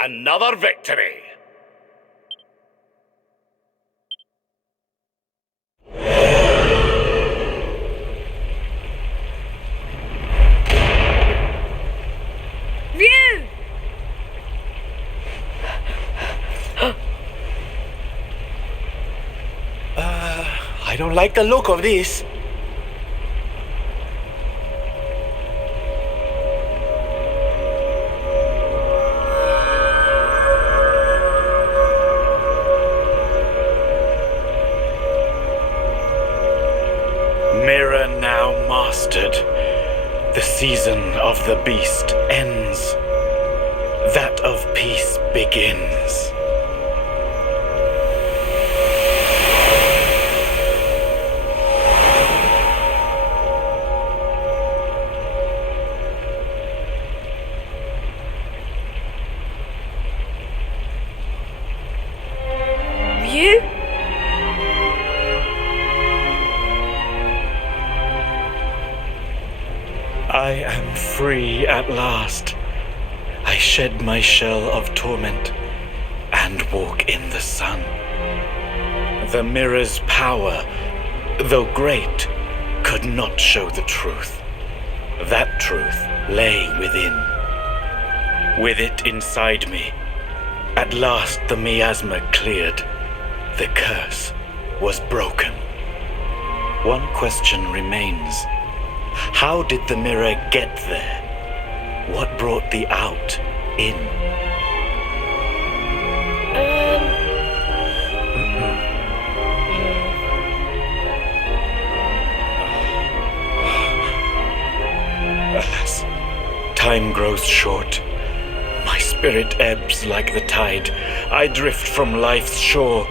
Another victory! Ryu! I don't like the look of this. Mirror now mastered. The season of the beast ends. That of peace begins. Ryu? I am free at last. I shed my shell of torment and walk in the sun. The mirror's power, though great, could not show the truth. That truth lay within. With it inside me, at last the miasma cleared. The curse was broken. One question remains. How did the mirror get there? What brought the out in? Alas, time grows short. My spirit ebbs like the tide. I drift from life's shore.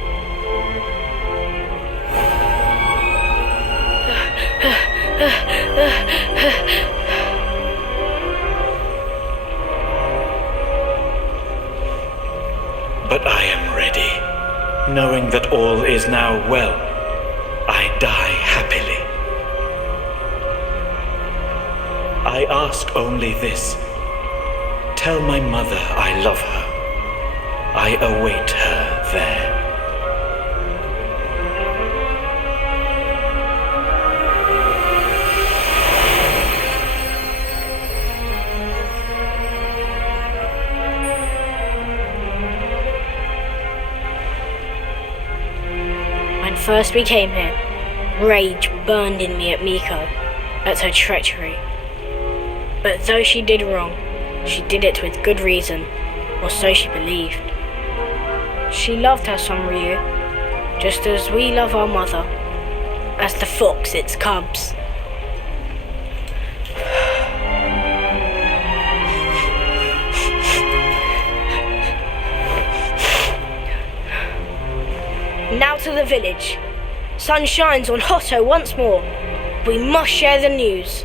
But I am ready, knowing that all is now well. I die happily. I ask only this. Tell my mother I love her. I await her there. First we came here, rage burned in me at Miko, at her treachery. But though she did wrong, she did it with good reason, or so she believed. She loved her son Ryu, just as we love our mother, as the fox its cubs. Now to the village. Sun shines on Hotto once more. We must share the news.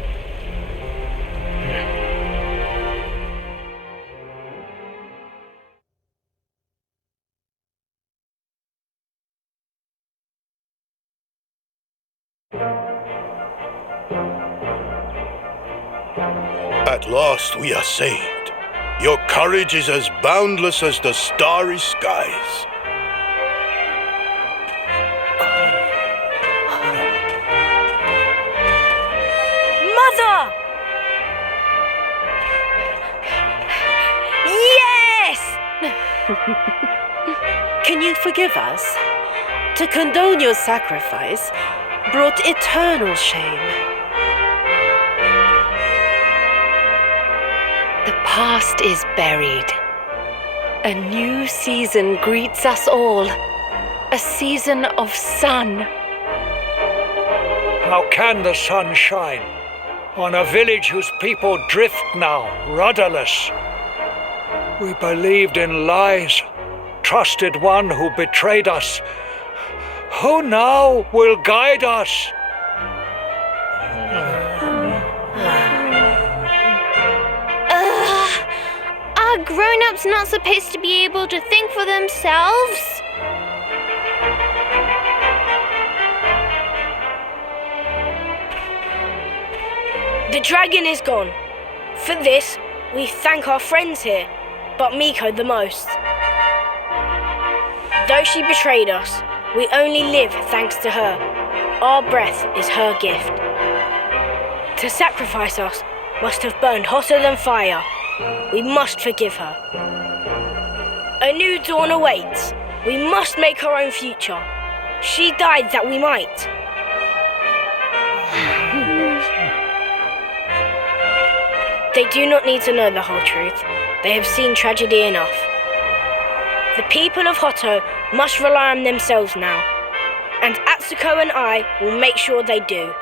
At last we are saved. Your courage is as boundless as the starry skies. Mother! Yes! Can you forgive us? To condone your sacrifice brought eternal shame. The past is buried. A new season greets us all. A season of sun. How can the sun shine on a village whose people drift now, rudderless? We believed in lies, trusted one who betrayed us. Who now will guide us? Are grown-ups not supposed to be able to think for themselves? The dragon is gone. For this, we thank our friends here. but Miko the most. Though she betrayed us, we only live thanks to her. Our breath is her gift. To sacrifice us must have burned hotter than fire. We must forgive her. A new dawn awaits. We must make our own future. She died that we might. They do not need to know the whole truth. They have seen tragedy enough. The people of Hotto must rely on themselves now. And Atsuko and I will make sure they do.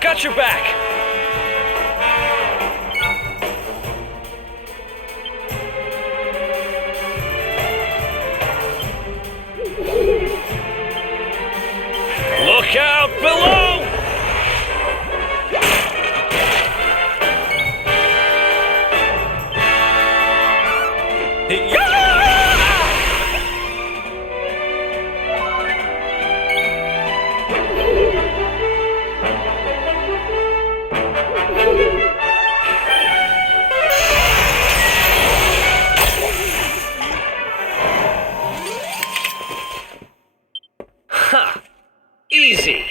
I've got your back! Look out below! Ha! Easy!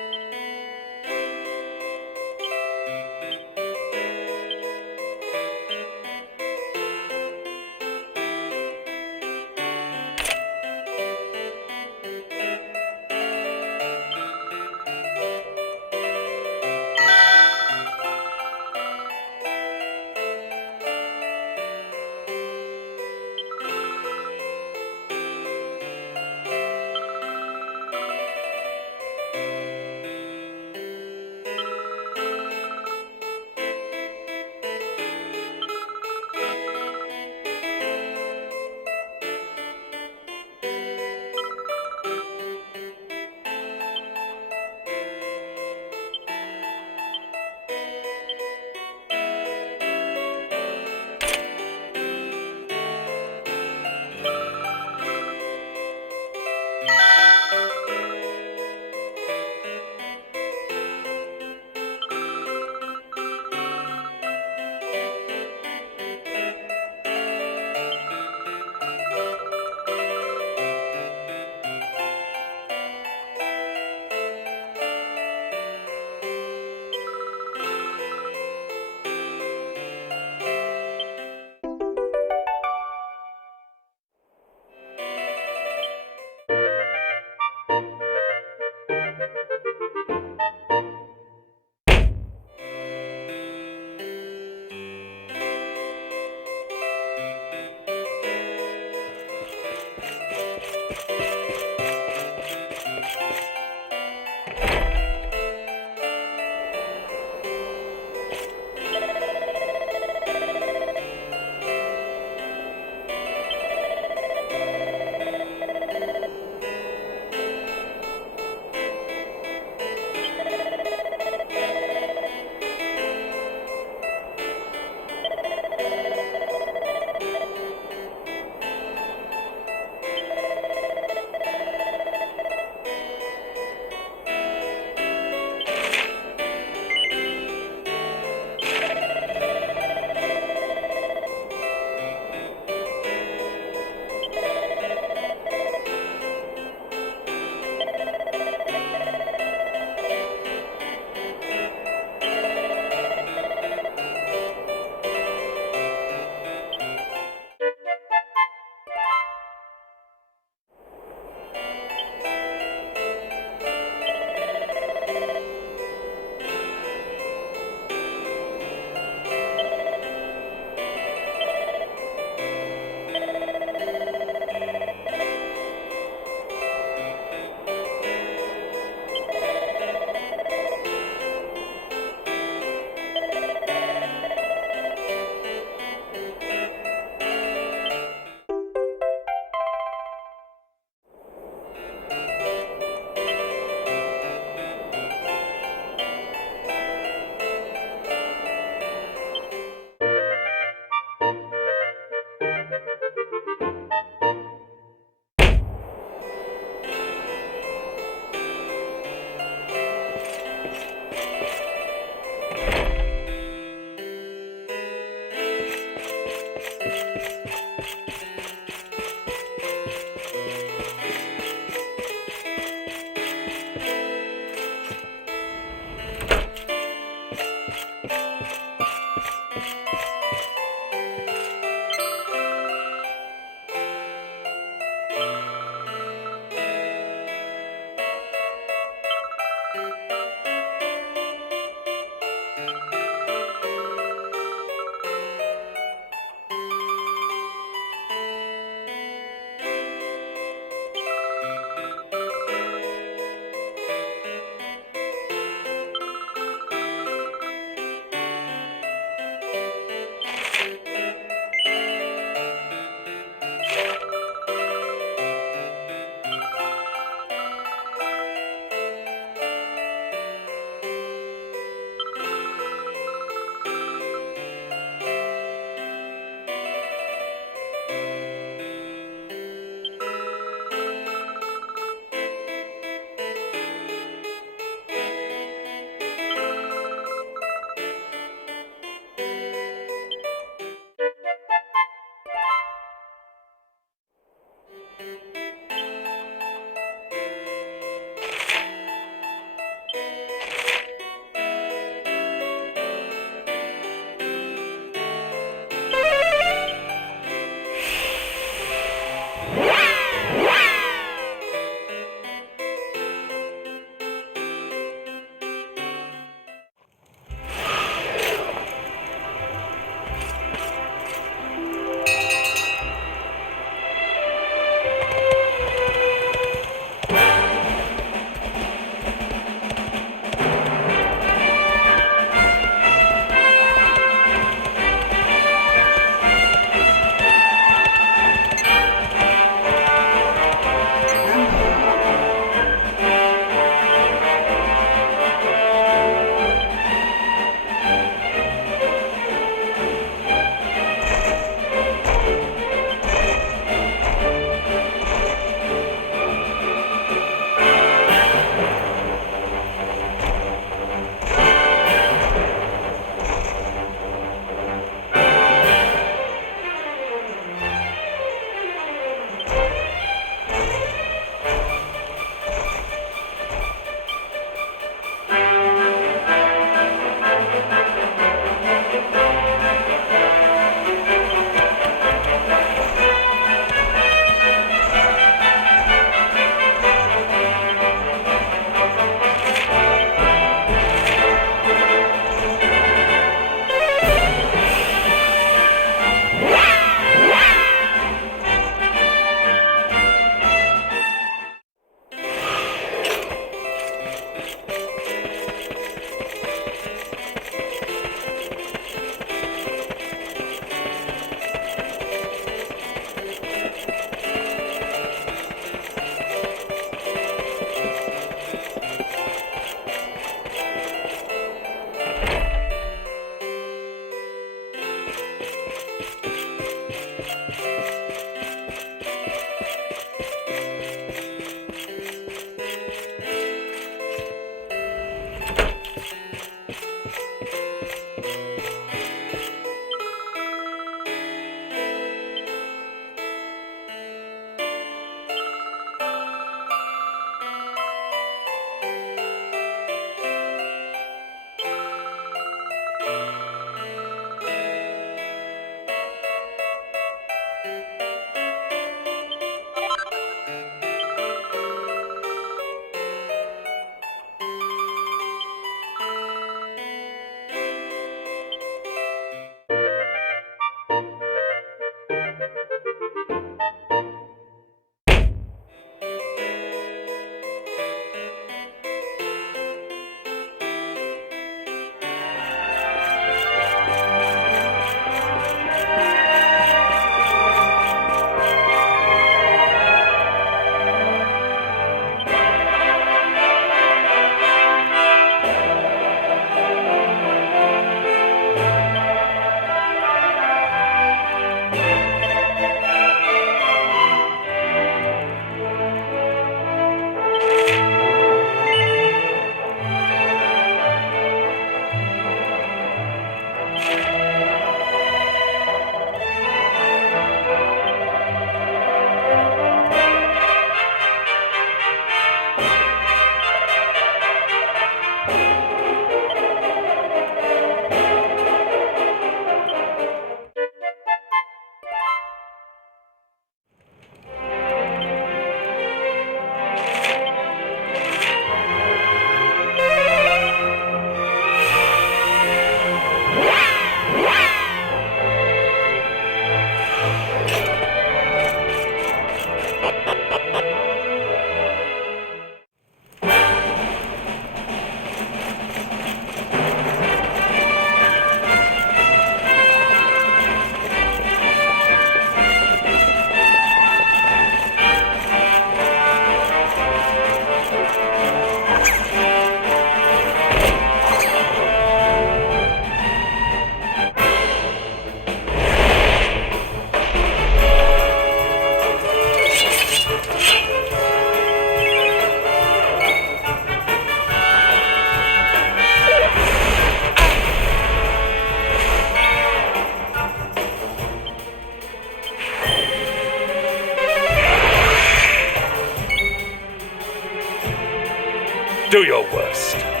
Do your worst.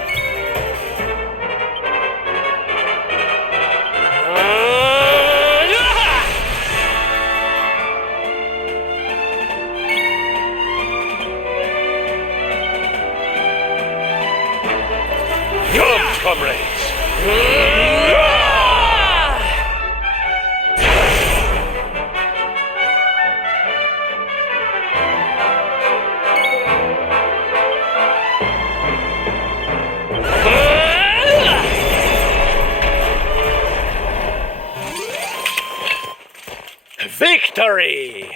comrades. Victory!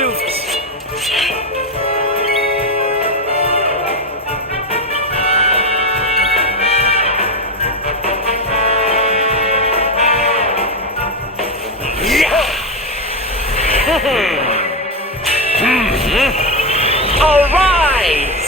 do this. Arise!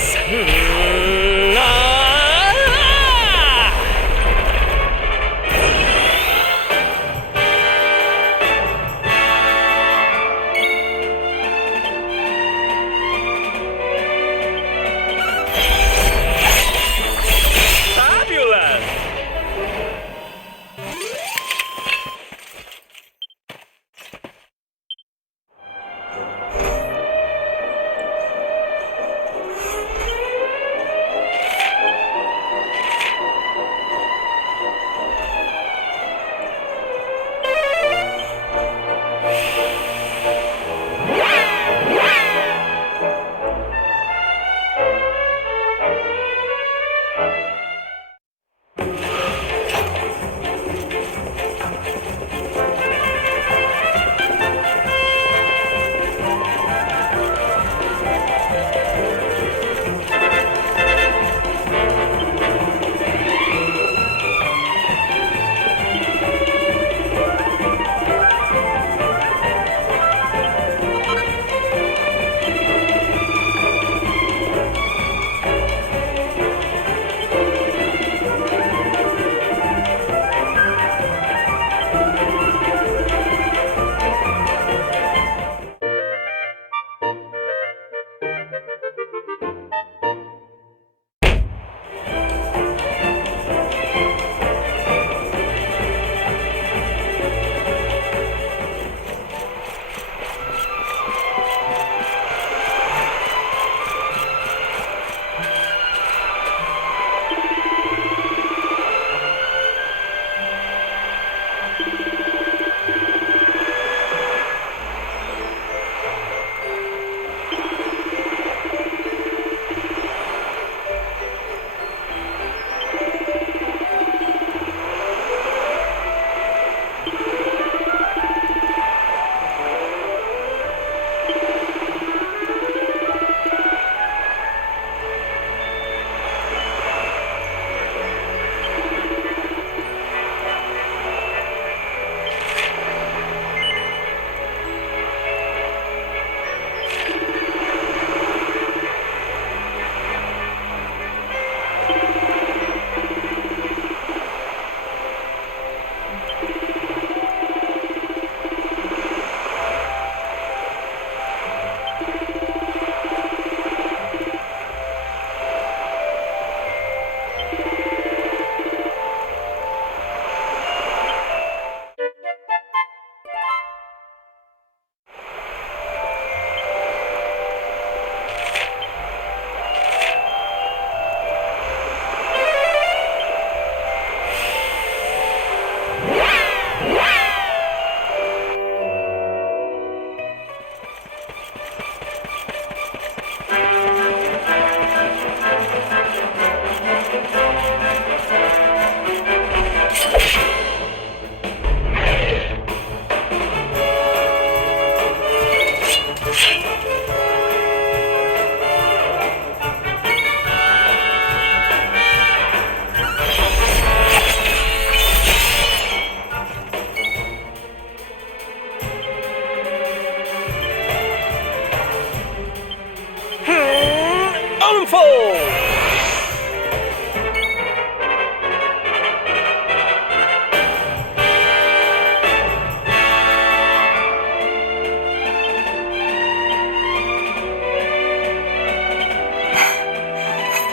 Fabulous!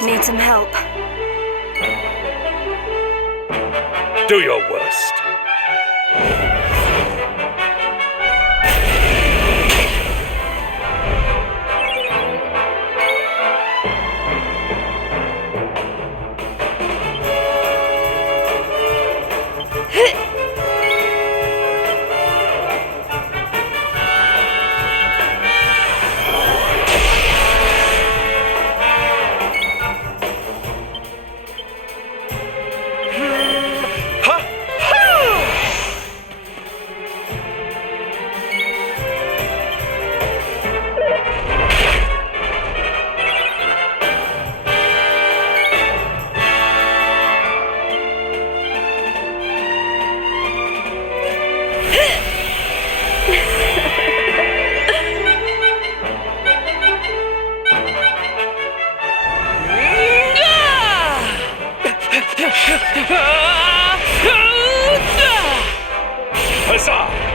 Need some help. Do your worst. Ha! Ha! Huzzah!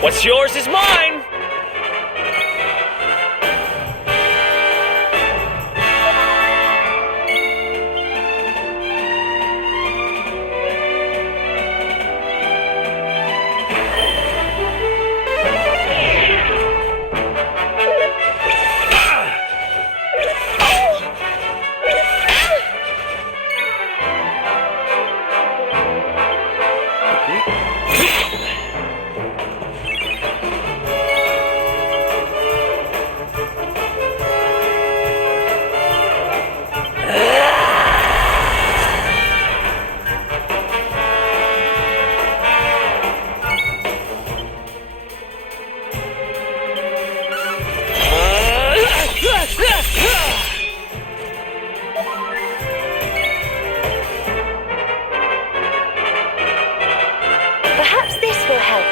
What's yours is mine! Perhaps this will help.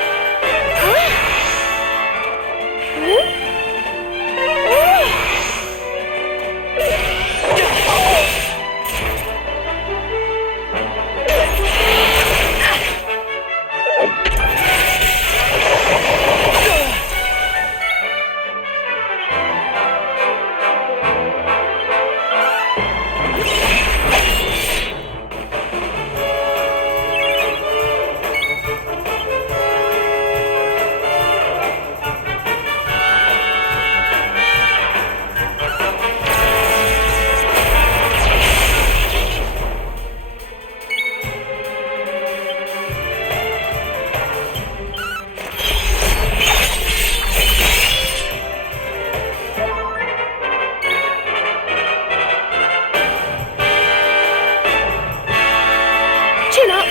Chin up.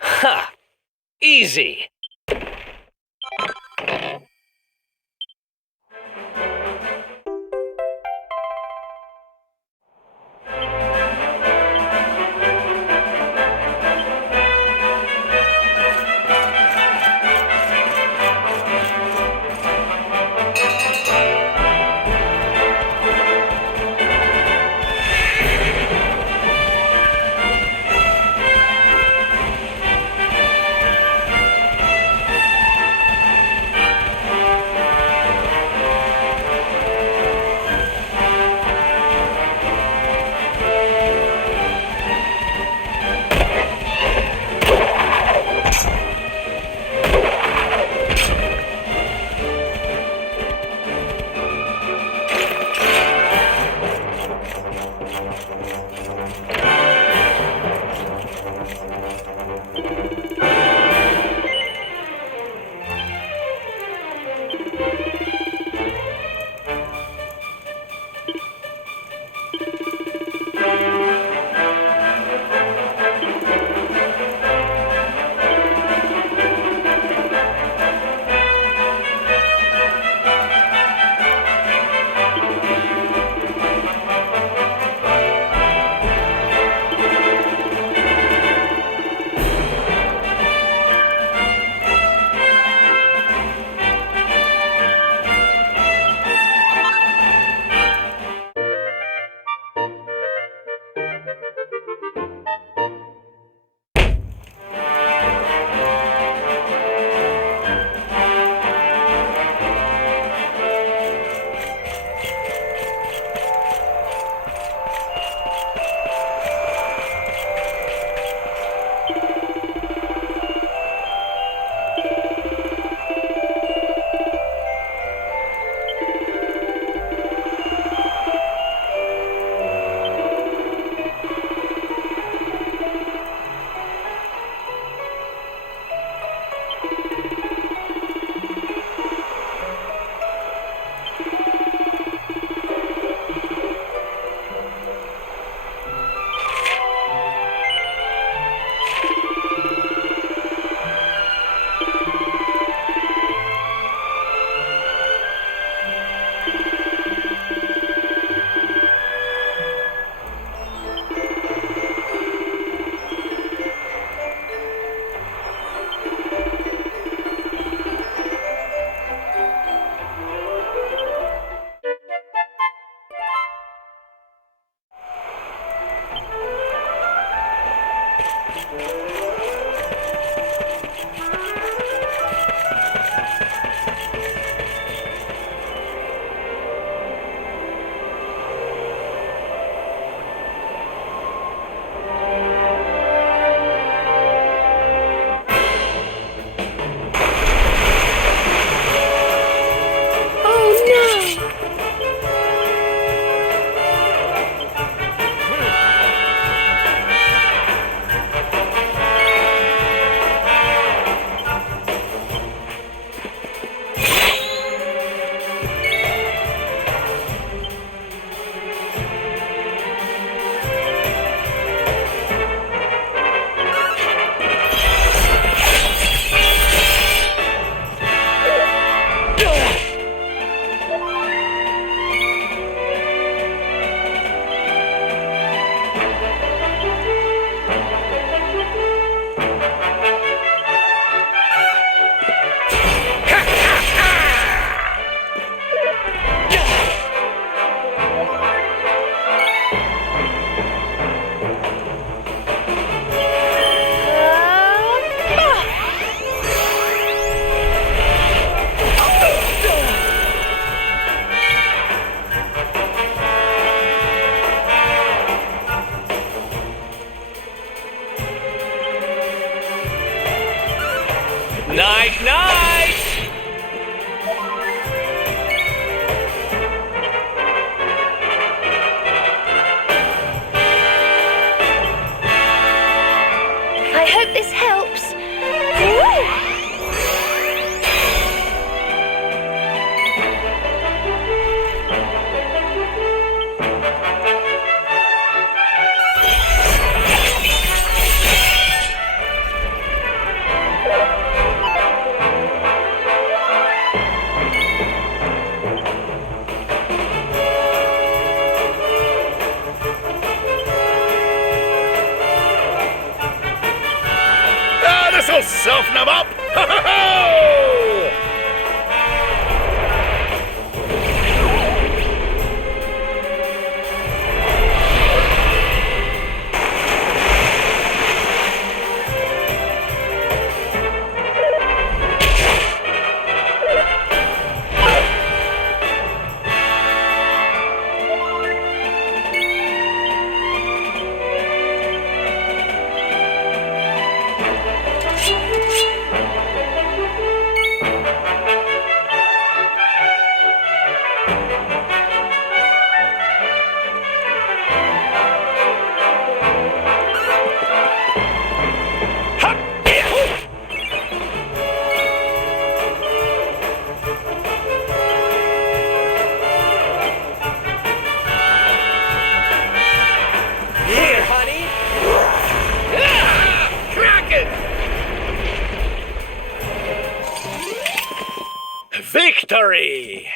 Ha! Easy! Night, night! I hope this helps. This'll soften them up! Ho, ho, ho! Victory!